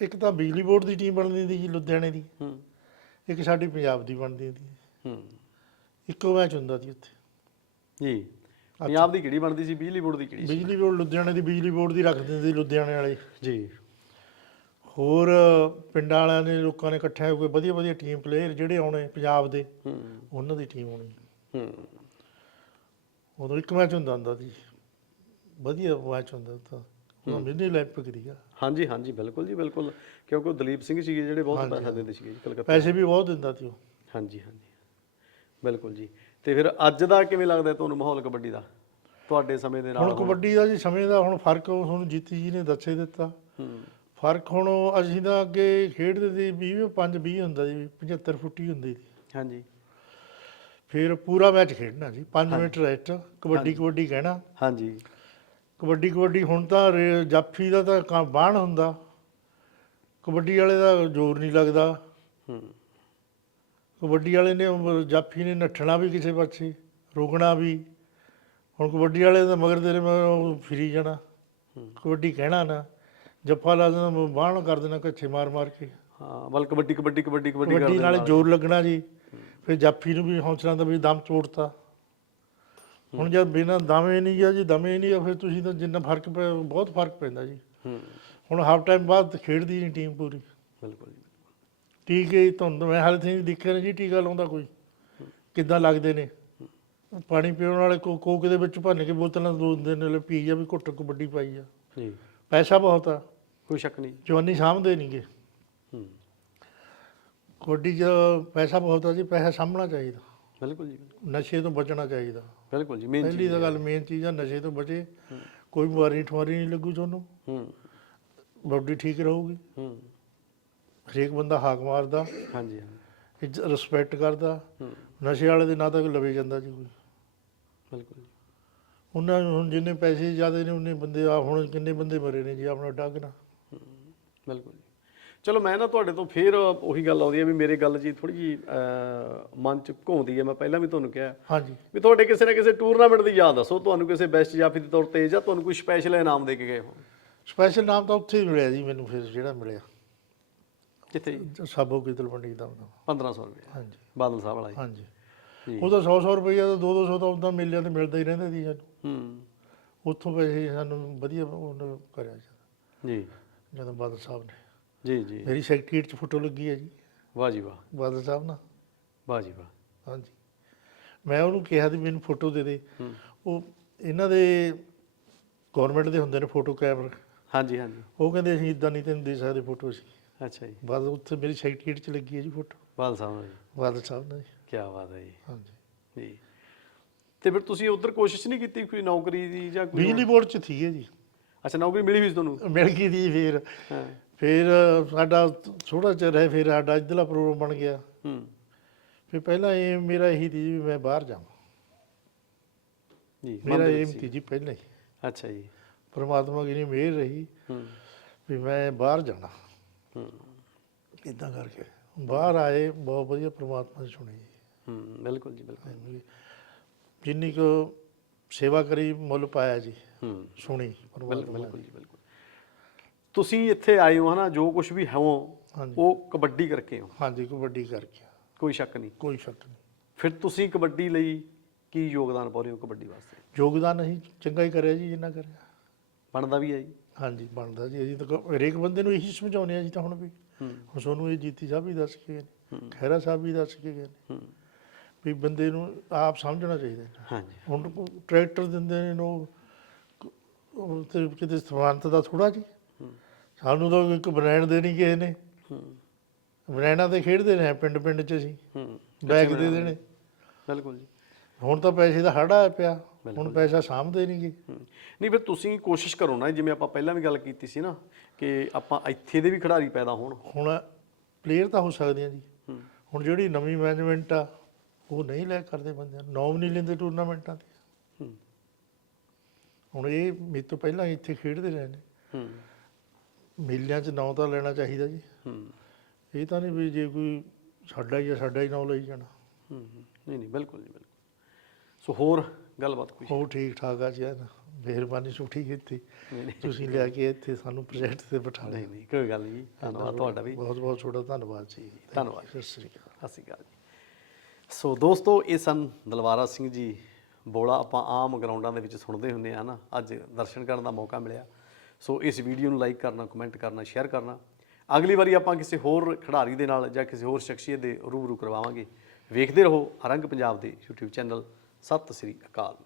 [SPEAKER 1] ਇੱਕ ਤਾਂ ਬਿਜਲੀ ਬੋਰਡ ਦੀ ਟੀਮ ਬਣਦੀ ਸੀ ਲੁਧਿਆਣੇ ਦੀ।
[SPEAKER 2] ਹੂੰ।
[SPEAKER 1] ਇੱਕ ਸਾਡੀ ਪੰਜਾਬ ਦੀ ਬਣਦੀ ਸੀ।
[SPEAKER 2] ਹੂੰ।
[SPEAKER 1] ਇੱਕੋ ਮੈਚ ਹੁੰਦਾ ਸੀ ਉੱਥੇ।
[SPEAKER 2] ਜੀ। ਪੰਜਾਬ ਦੀ ਕਿਹੜੀ ਬਣਦੀ ਸੀ ਬਿਜਲੀ ਬੋਰਡ ਦੀ ਕਿਹੜੀ
[SPEAKER 1] ਬਿਜਲੀ ਬੋਰਡ ਲੁਧਿਆਣੇ ਦੀ ਬਿਜਲੀ ਬੋਰਡ ਦੀ ਰੱਖ ਦਿੰਦੇ ਸੀ ਲੁਧਿਆਣੇ ਵਾਲੇ।
[SPEAKER 2] ਜੀ।
[SPEAKER 1] ਹੋਰ ਪਿੰਡਾਂ ਵਾਲਿਆਂ ਨੇ ਲੋਕਾਂ ਨੇ ਇਕੱਠੇ ਹੋ ਕੇ ਵਧੀਆ ਵਧੀਆ ਟੀਮ ਪਲੇਅਰ ਜਿਹੜੇ ਆਉਣੇ ਪੰਜਾਬ ਦੇ
[SPEAKER 2] ਹੂੰ।
[SPEAKER 1] ਉਹਨਾਂ ਦੀ ਟੀਮ ਆਉਣੀ
[SPEAKER 2] ਹੂੰ।
[SPEAKER 1] ਉਦੋਂ ਇੱਕ ਮੈਚ ਹੁੰਦਾ ਹੁੰਦਾ ਸੀ। ਵਧੀਆ ਮੈਚ ਹੁੰਦਾ ਤਾਂ। ਉਹਨਾਂ ਮਿੰਨੀ ਲਾਈਫ ਪਕੜੀਆ
[SPEAKER 2] ਹਾਂਜੀ ਹਾਂਜੀ ਬਿਲਕੁਲ ਜੀ ਬਿਲਕੁਲ। ਕਿਉਂਕਿ ਦਲੀਪ ਸਿੰਘ ਸੀਗੇ ਜਿਹੜੇ ਬਹੁਤ ਪੈਸਾ ਦਿੰਦੇ ਸੀਗੇ
[SPEAKER 1] ਪੈਸੇ ਵੀ ਬਹੁਤ ਦਿੰਦਾ ਸੀ ਉਹ।
[SPEAKER 2] ਹਾਂਜੀ ਹਾਂਜੀ। ਬਿਲਕੁਲ ਜੀ। ਤੇ ਫਿਰ ਅੱਜ ਦਾ ਕਿਵੇਂ ਲੱਗਦਾ ਤੁਹਾਨੂੰ ਮਾਹੌਲ ਕਬੱਡੀ ਦਾ? ਤੁਹਾਡੇ ਸਮੇਂ ਦੇ ਨਾਲ
[SPEAKER 1] ਹੁਣ ਕਬੱਡੀ ਦਾ ਜੀ ਸਮੇਂ ਦਾ ਹੁਣ ਫ਼ਰਕ ਹੁਣ ਜੀਤੀ ਜੀ ਨੇ ਦੱਸੇ ਦਿੱਤਾ।
[SPEAKER 2] ਹੂੰ।
[SPEAKER 1] ਫ਼ਰਕ ਹੁਣ ਅਸੀਂ ਤਾਂ ਅੱਗੇ ਖੇਡਦੇ ਸੀ 20 5 20 ਹੁੰਦਾ ਜੀ 75 ਫੁੱਟੀ ਹੁੰਦੀ ਸੀ।
[SPEAKER 2] ਹਾਂਜੀ।
[SPEAKER 1] ਫਿਰ ਪੂਰਾ ਮੈਚ ਖੇਡਣਾ ਜੀ 5 ਮਿੰਟ ਰੈਸਟ ਕਬੱਡੀ ਕਬੱਡੀ ਕਹਿਣਾ।
[SPEAKER 2] ਹਾਂਜੀ।
[SPEAKER 1] ਕਬੱਡੀ ਕਬੱਡੀ ਹੁਣ ਤਾਂ ਜਾਫੀ ਦਾ ਤਾਂ ਬਾਣ ਹੁੰਦਾ। ਕਬੱਡੀ ਵਾਲੇ ਦਾ ਜ਼ੋਰ ਨਹੀਂ ਲੱਗਦਾ।
[SPEAKER 2] ਹੂੰ।
[SPEAKER 1] ਕਬੱਡੀ ਵਾਲੇ ਨੇ ਉਹ ਜਾਫੀ ਨੇ ਨੱਠਣਾ ਵੀ ਕਿਸੇ ਪਾਸੇ ਰੋਕਣਾ ਵੀ। ਹੁਣ ਕਬੱਡੀ ਵਾਲੇ ਦਾ ਮਗਰ ਤੇਰੇ ਉਹ ਫਿਰੀ ਜਾਣਾ। ਕਬੱਡੀ ਕਹਿਣਾ ਨਾ। ਜੱਫਾ ਲਾ ਦੇਣਾ ਬਾਣ ਕਰ ਦੇਣਾ ਕੱਛੇ ਮਾਰ ਮਾਰ ਕੇ।
[SPEAKER 2] ਹਾਂ ਬਲ ਕਬੱਡੀ ਕਬੱਡੀ ਕਬੱਡੀ ਕਬੱਡੀ
[SPEAKER 1] ਕਬੱਡੀ
[SPEAKER 2] ਕਰਦੇ
[SPEAKER 1] ਨਾਲੇ। ਜ਼ੋਰ ਲੱਗਣਾ ਜੀ। ਫਿਰ ਜਾਫੀ ਨੂੰ ਵੀ ਹੌਸਲਾ ਦਾ ਵੀ ਦਮ ਤੋੜਤਾ ਹੁਣ ਜਦ ਬਿਨਾਂ ਦਮੇ ਨਹੀਂ ਗਿਆ ਜੀ ਦਮੇ ਨਹੀਂ ਆ ਫਿਰ ਤੁਸੀਂ ਤਾਂ ਜਿੰਨਾ ਫ਼ਰਕ ਬਹੁਤ ਫ਼ਰਕ ਪੈਂਦਾ ਜੀ। ਹੁਣ ਹਾਫ ਟਾਈਮ ਬਾਅਦ ਖੇਡਦੀ ਨਹੀਂ ਟੀਮ ਪੂਰੀ।
[SPEAKER 2] ਬਿਲਕੁਲ
[SPEAKER 1] ਟੀਕੇ ਧੁੰਦ ਮੈਂ ਹਾਲੇ ਨਹੀਂ ਦੇਖਿਆ ਨਹੀਂ ਜੀ ਟੀਕਾ ਲਾਉਂਦਾ ਕੋਈ। ਕਿੱਦਾਂ ਲੱਗਦੇ ਨੇ? ਪਾਣੀ ਪੀਣ ਵਾਲੇ ਕੋ ਕੋਕ ਦੇ ਵਿੱਚ ਭੰਨ ਕੇ ਬੋਤਲਾਂ ਦੋ ਦਿਨ ਨਾਲ ਪੀ ਜਾ ਵੀ ਘੁੱਟ ਕਬੱਡੀ ਪਾਈ ਆ।
[SPEAKER 2] ਜੀ।
[SPEAKER 1] ਪੈਸਾ ਬਹੁਤ ਆ।
[SPEAKER 2] ਕੋਈ ਸ਼ੱਕ ਨਹੀਂ।
[SPEAKER 1] ਜਵਾਨੀ ਸਾਂਭਦੇ ਨਹੀਂਗੇ
[SPEAKER 2] ਹੂੰ।
[SPEAKER 1] ਕਬੱਡੀ 'ਚ ਪੈਸਾ ਬਹੁਤ ਆ ਜੀ ਪੈਸਾ ਸਾਂਭਣਾ ਚਾਹੀਦਾ।
[SPEAKER 2] ਬਿਲਕੁਲ ਜੀ
[SPEAKER 1] ਨਸ਼ੇ ਤੋਂ ਬਚਣਾ ਚਾਹੀਦਾ।
[SPEAKER 2] ਬਿਲਕੁਲ ਜੀ ਮੇਨ
[SPEAKER 1] ਪਹਿਲੀ ਤਾਂ ਗੱਲ ਮੇਨ ਚੀਜ਼ ਆ ਨਸ਼ੇ ਤੋਂ ਬਚੇ। ਕੋਈ ਬਿਮਾਰੀ ਠਮਾਰੀ ਨਹੀਂ ਲੱਗੂ ਤੁਹਾਨੂੰ।
[SPEAKER 2] ਹੂੰ।
[SPEAKER 1] ਬਾਡੀ ਠੀਕ ਰਹੂਗੀ।
[SPEAKER 2] ਹੂੰ।
[SPEAKER 1] ਹਰੇਕ ਬੰਦਾ ਹਾਕ ਮਾਰਦਾ
[SPEAKER 2] ਹਾਂਜੀ ਹਾਂਜੀ।
[SPEAKER 1] ਇੱਜ਼ਤ ਰਿਸਪੈਕਟ ਕਰਦਾ ਨਸ਼ੇ ਵਾਲੇ ਦੇ ਨਾਂ ਤੱਕ ਲਵੇ ਜਾਂਦਾ ਜੀ ਕੋਈ।
[SPEAKER 2] ਬਿਲਕੁਲ ਜੀ।
[SPEAKER 1] ਉਹਨਾਂ ਨੂੰ ਹੁਣ ਜਿੰਨੇ ਪੈਸੇ ਜ਼ਿਆਦੇ ਨੇ ਉਹਨੇ ਬੰਦੇ ਆ ਹੁਣ ਕਿੰਨੇ ਬੰਦੇ ਮਰੇ ਨੇ ਜੀ ਆਪਣਾ ਡੱਗ ਨਾ।
[SPEAKER 2] ਬਿਲਕੁਲ ਜੀ। ਚਲੋ ਮੈਂ ਨਾ ਤੁਹਾਡੇ ਤੋਂ ਫੇਰ ਉਹੀ ਗੱਲ ਆਉਂਦੀ ਹੈ ਵੀ ਮੇਰੇ ਗੱਲ ਜੀ ਥੋੜੀ ਜੀ ਮਨ ਚ ਘੁੰਮਦੀ ਹੈ। ਮੈਂ ਪਹਿਲਾਂ ਵੀ ਤੁਹਾਨੂੰ ਕਿਹਾ
[SPEAKER 1] ਹਾਂਜੀ।
[SPEAKER 2] ਵੀ ਤੁਹਾਡੇ ਕਿਸੇ ਨਾ ਕਿਸੇ ਟੂਰਨਾਮੈਂਟ ਦੀ ਯਾਦ ਦੱਸੋ ਤੁਹਾਨੂੰ ਕਿਸੇ ਬੈਸਟ ਜਾਫੀ ਦੇ ਤੌਰ ਤੇ ਜਾਂ ਤੁਹਾਨੂੰ ਕੋਈ ਸਪੈਸ਼ਲ ਇਨਾਮ ਦੇ ਕੇ ਗਏ ਹੋ
[SPEAKER 1] ਸਪੈਸ਼ਲ ਨਾਮ ਤਾਂ ਉੱਥੇ ਹੀ ਮਿਲਿਆ ਜੀ ਮੈਨੂੰ ਫਿਰ ਜਿਹੜਾ ਮਿਲਿਆ।
[SPEAKER 2] ਕਿੱਥੇ ਜੀ?
[SPEAKER 1] ਸਾਬੋ ਕੀ ਤਲਵੰਡੀ ਦਾ ਉਹਦਾ।
[SPEAKER 2] 1500 ਰੁਪਏ।
[SPEAKER 1] ਹਾਂਜੀ।
[SPEAKER 2] ਬਾਦਲ ਸਾਹਿਬ ਵਾਲਾ ਜੀ।
[SPEAKER 1] ਹਾਂਜੀ।
[SPEAKER 2] ਜੀ।
[SPEAKER 1] ਉਹ ਤਾਂ 100 100 ਰੁਪਈਆ ਤਾਂ 2 200 ਤਾਂ ਉਦਾਂ ਮਿਲ ਜਾਂਦਾ ਮਿਲਦਾ ਹੀ ਰਹਿੰਦਾ ਸੀ ਸਾਨੂੰ।
[SPEAKER 2] ਹੂੰ।
[SPEAKER 1] ਉੱਥੋਂ ਪੈਸੇ ਸਾਨੂੰ ਵਧੀਆ ਉਹਨੇ ਕਰਿਆ ਜੀ
[SPEAKER 2] ਜੀ।
[SPEAKER 1] ਜਦੋਂ ਬਾਦਲ ਸਾਹਿਬ ਨੇ।
[SPEAKER 2] ਜੀ ਜੀ।
[SPEAKER 1] ਮੇਰੀ ਸੈਕਟਰੀਏਟ 'ਚ ਫੋਟੋ ਲੱਗੀ ਹੈ ਜੀ।
[SPEAKER 2] ਵਾਹ ਜੀ ਵਾਹ।
[SPEAKER 1] ਬਾਦਲ ਸਾਹਿਬ ਨਾਲ।
[SPEAKER 2] ਵਾਹ ਜੀ ਵਾਹ।
[SPEAKER 1] ਹਾਂਜੀ। ਮੈਂ ਉਹਨੂੰ ਕਿਹਾ ਸੀ ਮੈਨੂੰ ਫੋਟੋ ਦੇ ਦੇ।
[SPEAKER 2] ਹੂੰ।
[SPEAKER 1] ਉਹ ਇਹਨਾਂ ਦੇ ਗਵਰਨਮੈਂਟ ਦੇ ਹੁੰਦੇ ਨੇ ਫੋਟੋ ਕੈਮਰਾ
[SPEAKER 2] ਹਾਂਜੀ ਹਾਂਜੀ।
[SPEAKER 1] ਉਹ ਕਹਿੰਦੇ ਅਸੀਂ ਇਦਾਂ ਨਹੀਂ ਤੈਨੂੰ ਦੇ ਸਕਦੇ ਫੋਟੋ ਅਸੀਂ।
[SPEAKER 2] ਅੱਛਾ ਜੀ।
[SPEAKER 1] ਬਾਅਦ ਉੱਥੇ ਮੇਰੀ ਸੈਕਟਰੀਏਟ 'ਚ ਲੱਗੀ ਹੈ ਜੀ ਫੋਟੋ।
[SPEAKER 2] ਬਾਦਲ ਸਾਹਿਬ ਜੀ।
[SPEAKER 1] ਬਾਦਲ ਸਾਹਿਬ ਜੀ।
[SPEAKER 2] ਕੀ ਬਾਤ ਹੈ ਜੀ।
[SPEAKER 1] ਹਾਂਜੀ।
[SPEAKER 2] ਜੀ। ਤੇ ਫਿਰ ਤੁਸੀਂ ਉਧਰ ਕੋਸ਼ਿਸ਼ ਨਹੀਂ ਕੀਤੀ ਕੋਈ ਨੌਕਰੀ ਦੀ ਜਾਂ ਕੋਈ
[SPEAKER 1] ਬਿਜਲੀ ਬੋਰਡ 'ਚ ਥੀ ਹੈ ਜੀ।
[SPEAKER 2] ਅੱਛਾ ਨੌਕਰੀ ਮਿਲੀ ਵੀ ਤੁਹਾਨੂੰ?
[SPEAKER 1] ਮਿਲ ਗਈ ਦੀ ਫਿਰ।
[SPEAKER 2] ਹਾਂ।
[SPEAKER 1] ਫਿਰ ਸਾਡਾ ਥੋੜਾ ਚਿਰ ਹੈ ਫਿਰ ਸਾਡਾ ਇੱਧਰਲਾ ਪ੍ਰੋਗਰਾਮ ਬਣ ਗਿਆ।
[SPEAKER 2] ਹੂੰ।
[SPEAKER 1] ਫਿਰ ਪਹਿਲਾਂ ਇਹ ਮੇਰਾ ਇਹੀ ਸੀ ਵੀ ਮੈਂ ਬਾਹਰ ਜਾਵਾਂ।
[SPEAKER 2] ਜੀ
[SPEAKER 1] ਮੇਰਾ
[SPEAKER 2] ਵਿੱਚ
[SPEAKER 1] ਸੀ। ਜੀ ਪਹਿਲਾਂ ਹੀ।
[SPEAKER 2] ਅੱਛਾ ਜੀ।
[SPEAKER 1] ਪਰਮਾਤਮਾ ਦੀ ਮਿਹਰ ਰਹੀ।
[SPEAKER 2] ਹੂੰ।
[SPEAKER 1] ਵੀ ਮੈਂ ਬਾਹਰ ਜਾਣਾ। ਇਦਾਂ ਕਰਕੇ। ਬਾਹਰ ਆਏ ਬਹੁਤ ਵਧੀਆ ਪ੍ਰਮਾਤਮਾ ਦੀ ਸੁਣੀ।
[SPEAKER 2] ਹੂੰ ਬਿਲਕੁਲ ਜੀ ਬਿਲਕੁਲ।
[SPEAKER 1] ਜਿੰਨੀ ਕੁ ਸੇਵਾ ਕਰੀ ਮੁੱਲ ਪਾਇਆ ਜੀ।
[SPEAKER 2] ਹੂੰ।
[SPEAKER 1] ਸੁਣੀ ਪਰਮਾਤਮਾ
[SPEAKER 2] ਬਿਲਕੁਲ ਜੀ ਬਿਲਕੁਲ। ਤੁਸੀਂ ਇੱਥੇ ਆਏ ਹੋ ਹਨਾ ਜੋ ਕੁਝ ਵੀ ਹੋ ਉਹ ਕਬੱਡੀ ਕਰਕੇ ਹੋ।
[SPEAKER 1] ਹਾਂਜੀ ਕਬੱਡੀ ਕਰਕੇ
[SPEAKER 2] ਕੋਈ ਸ਼ੱਕ ਨਹੀਂ?
[SPEAKER 1] ਕੋਈ ਸ਼ੱਕ ਨਹੀਂ।
[SPEAKER 2] ਫਿਰ ਤੁਸੀਂ ਕਬੱਡੀ ਲਈ ਕੀ ਯੋਗਦਾਨ ਪਾ ਰਹੇ ਹੋ ਕਬੱਡੀ ਵਾਸਤੇ?
[SPEAKER 1] ਯੋਗਦਾਨ ਅਸੀਂ ਚੰਗਾ ਹੀ ਕਰਿਆ ਜੀ ਜਿੰਨਾ ਕਰਿਆ।
[SPEAKER 2] ਬਣਦਾ ਵੀ ਹੈ ਜੀ।
[SPEAKER 1] ਹਾਂਜੀ ਬਣਦਾ ਜੀ। ਅਸੀਂ ਤਾਂ ਹਰੇਕ ਬੰਦੇ ਨੂੰ ਇਹੀ ਸਮਝਾਉਂਦੇ ਆ ਜੀ ਤਾਂ ਹੁਣ ਵੀ। ਹੁਣ ਤੁਹਾਨੂੰ ਇਹ ਜੀਤੀ ਸਾਹਿਬ ਵੀ ਦੱਸ ਕੇ ਗਏ ਨੇ। ਖਹਿਰਾ ਸਾਹਿਬ ਵੀ ਦੱਸ ਕੇ ਗਏ ਨੇ।
[SPEAKER 2] ਹੂੰ।
[SPEAKER 1] ਵੀ ਬੰਦੇ ਨੂੰ ਆਪ ਸਮਝਣਾ ਚਾਹੀਦਾ ਹੈ।
[SPEAKER 2] ਹਾਂਜੀ।
[SPEAKER 1] ਹੁਣ ਟਰੈਕਟਰ ਦਿੰਦੇ ਨੇ ਉਹ ਉਹ ਤੇ ਕਿਤੇ ਸਮਾਨਤ ਦਾ ਥੋੜਾ ਜੀ। ਸਾਨੂੰ ਤਾਂ ਇੱਕ ਬ੍ਰਾਂਡ ਦੇਣੀ ਕਿਸੇ ਨੇ।
[SPEAKER 2] ਹੂੰ।
[SPEAKER 1] ਬ੍ਰਾਂਡਾਂ ਤੇ ਖੇਡਦੇ ਰਹੇ ਪਿੰਡ ਪਿੰਡ 'ਚ ਅਸੀਂ।
[SPEAKER 2] ਹੂੰ।
[SPEAKER 1] ਬੈਗ ਦੇ ਦੇਣੇ।
[SPEAKER 2] ਬਿਲਕੁਲ ਜੀ।
[SPEAKER 1] ਹੁਣ ਤਾਂ ਪੈਸੇ ਦਾ ਹੜਾ ਪਿਆ। ਹੁਣ। ਪੈਸਾ ਸਾਂਭਦੇ ਨਹੀਂਗੇ।
[SPEAKER 2] ਨਹੀਂ ਫਿਰ ਤੁਸੀਂ ਕੋਸ਼ਿਸ਼ ਕਰੋ ਨਾ ਜਿਵੇਂ ਆਪਾਂ ਪਹਿਲਾਂ ਵੀ ਗੱਲ ਕੀਤੀ ਸੀ ਨਾ ਕਿ ਆਪਾਂ ਇੱਥੇ ਦੇ ਵੀ ਖਿਡਾਰੀ ਪੈਦਾ ਹੋਣ।
[SPEAKER 1] ਹੁਣ ਪਲੇਅਰ ਤਾਂ ਹੋ ਸਕਦੇ ਆ ਜੀ ਹੁਣ ਜਿਹੜੀ ਨਵੀਂ ਮੈਨੇਜਮੈਂਟ ਆ ਉਹ ਨਹੀਂ ਲੈ ਕਰਦੇ ਬੰਦੇ ਨੌਮ ਨਹੀਂ ਲੈਂਦੇ ਟੂਰਨਾਮੈਂਟਾਂ ਤੇ। ਹੁਣ ਇਹ ਮੇਰੇ ਤੋਂ ਪਹਿਲਾਂ ਇੱਥੇ ਖੇਡਦੇ ਰਹੇ ਨੇ। ਮੇਲਿਆਂ 'ਚ ਨਾਂ ਤਾਂ ਲੈਣਾ ਚਾਹੀਦਾ ਜੀ। ਇਹ ਤਾਂ ਨਹੀਂ ਵੀ ਜੇ ਕੋਈ ਸਾਡਾ ਹੀ ਆ ਸਾਡਾ ਹੀ ਨਾਂ ਲਈ ਜਾਣਾ।
[SPEAKER 2] ਨਹੀਂ ਨਹੀਂ ਬਿਲਕੁਲ ਜੀ ਬਿਲਕੁਲ। ਸੋ ਹੋਰ ਗੱਲਬਾਤ ਕੋਈ?
[SPEAKER 1] ਹੋ ਠੀਕ ਠਾਕ ਆ ਜੀ। ਮਿਹਰਬਾਨੀ ਛੁੱਟੀ ਕੀਤੀ। ਤੁਸੀਂ ਲਿਆ ਕੇ ਇੱਥੇ ਸਾਨੂੰ ਪ੍ਰੋਜੈਕਟ ਤੇ ਬਿਠਾ ਲਿਆ।
[SPEAKER 2] ਨਹੀਂ ਨਹੀਂ ਕੋਈ ਗੱਲ ਨਹੀਂ ਜੀ। ਧੰਨਵਾਦ ਤੁਹਾਡਾ ਵੀ।
[SPEAKER 1] ਬਹੁਤ ਬਹੁਤ ਤੁਹਾਡਾ ਧੰਨਵਾਦ ਜੀ।
[SPEAKER 2] ਧੰਨਵਾਦ।
[SPEAKER 1] ਸਤਿ ਸ੍ਰੀ ਅਕਾਲ।
[SPEAKER 2] ਸਤਿ ਸ਼੍ਰੀ ਅਕਾਲ ਜੀ। ਸੋ ਦੋਸਤੋ ਇਹ ਸਨ ਦਲਵਾਰਾ ਸਿੰਘ ਜੀ। ਬੋਲਾ ਆਪਾਂ ਆਮ ਗਰਾਊਂਡਾਂ ਦੇ ਵਿੱਚ ਸੁਣਦੇ ਹੁੰਦੇ ਆ ਨਾ। ਅੱਜ ਦਰਸ਼ਨ ਕਰਨ ਦਾ ਮੌਕਾ ਮਿਲਿਆ। ਸੋ ਇਸ ਵੀਡੀਓ ਨੂੰ ਲਾਈਕ ਕਰਨਾ ਕਮੈਂਟ ਕਰਨਾ ਸ਼ੇਅਰ ਕਰਨਾ। ਅਗਲੀ ਵਾਰੀ ਆਪਾਂ ਕਿਸੇ ਹੋਰ ਖਿਡਾਰੀ ਦੇ ਨਾਲ ਜਾਂ ਕਿਸੇ ਹੋਰ ਸ਼ਖਸੀਅਤ ਦੇ ਰੂਬਰੂ ਕਰਵਾਵਾਂਗੇ। ਵੇਖਦੇ ਰਹੋ ਅਰੰਗ ਪੰਜਾਬ ਦੇ YouTube ਚੈਨਲ ਸਤਿ ਸ੍ਰੀ ਅਕਾਲ।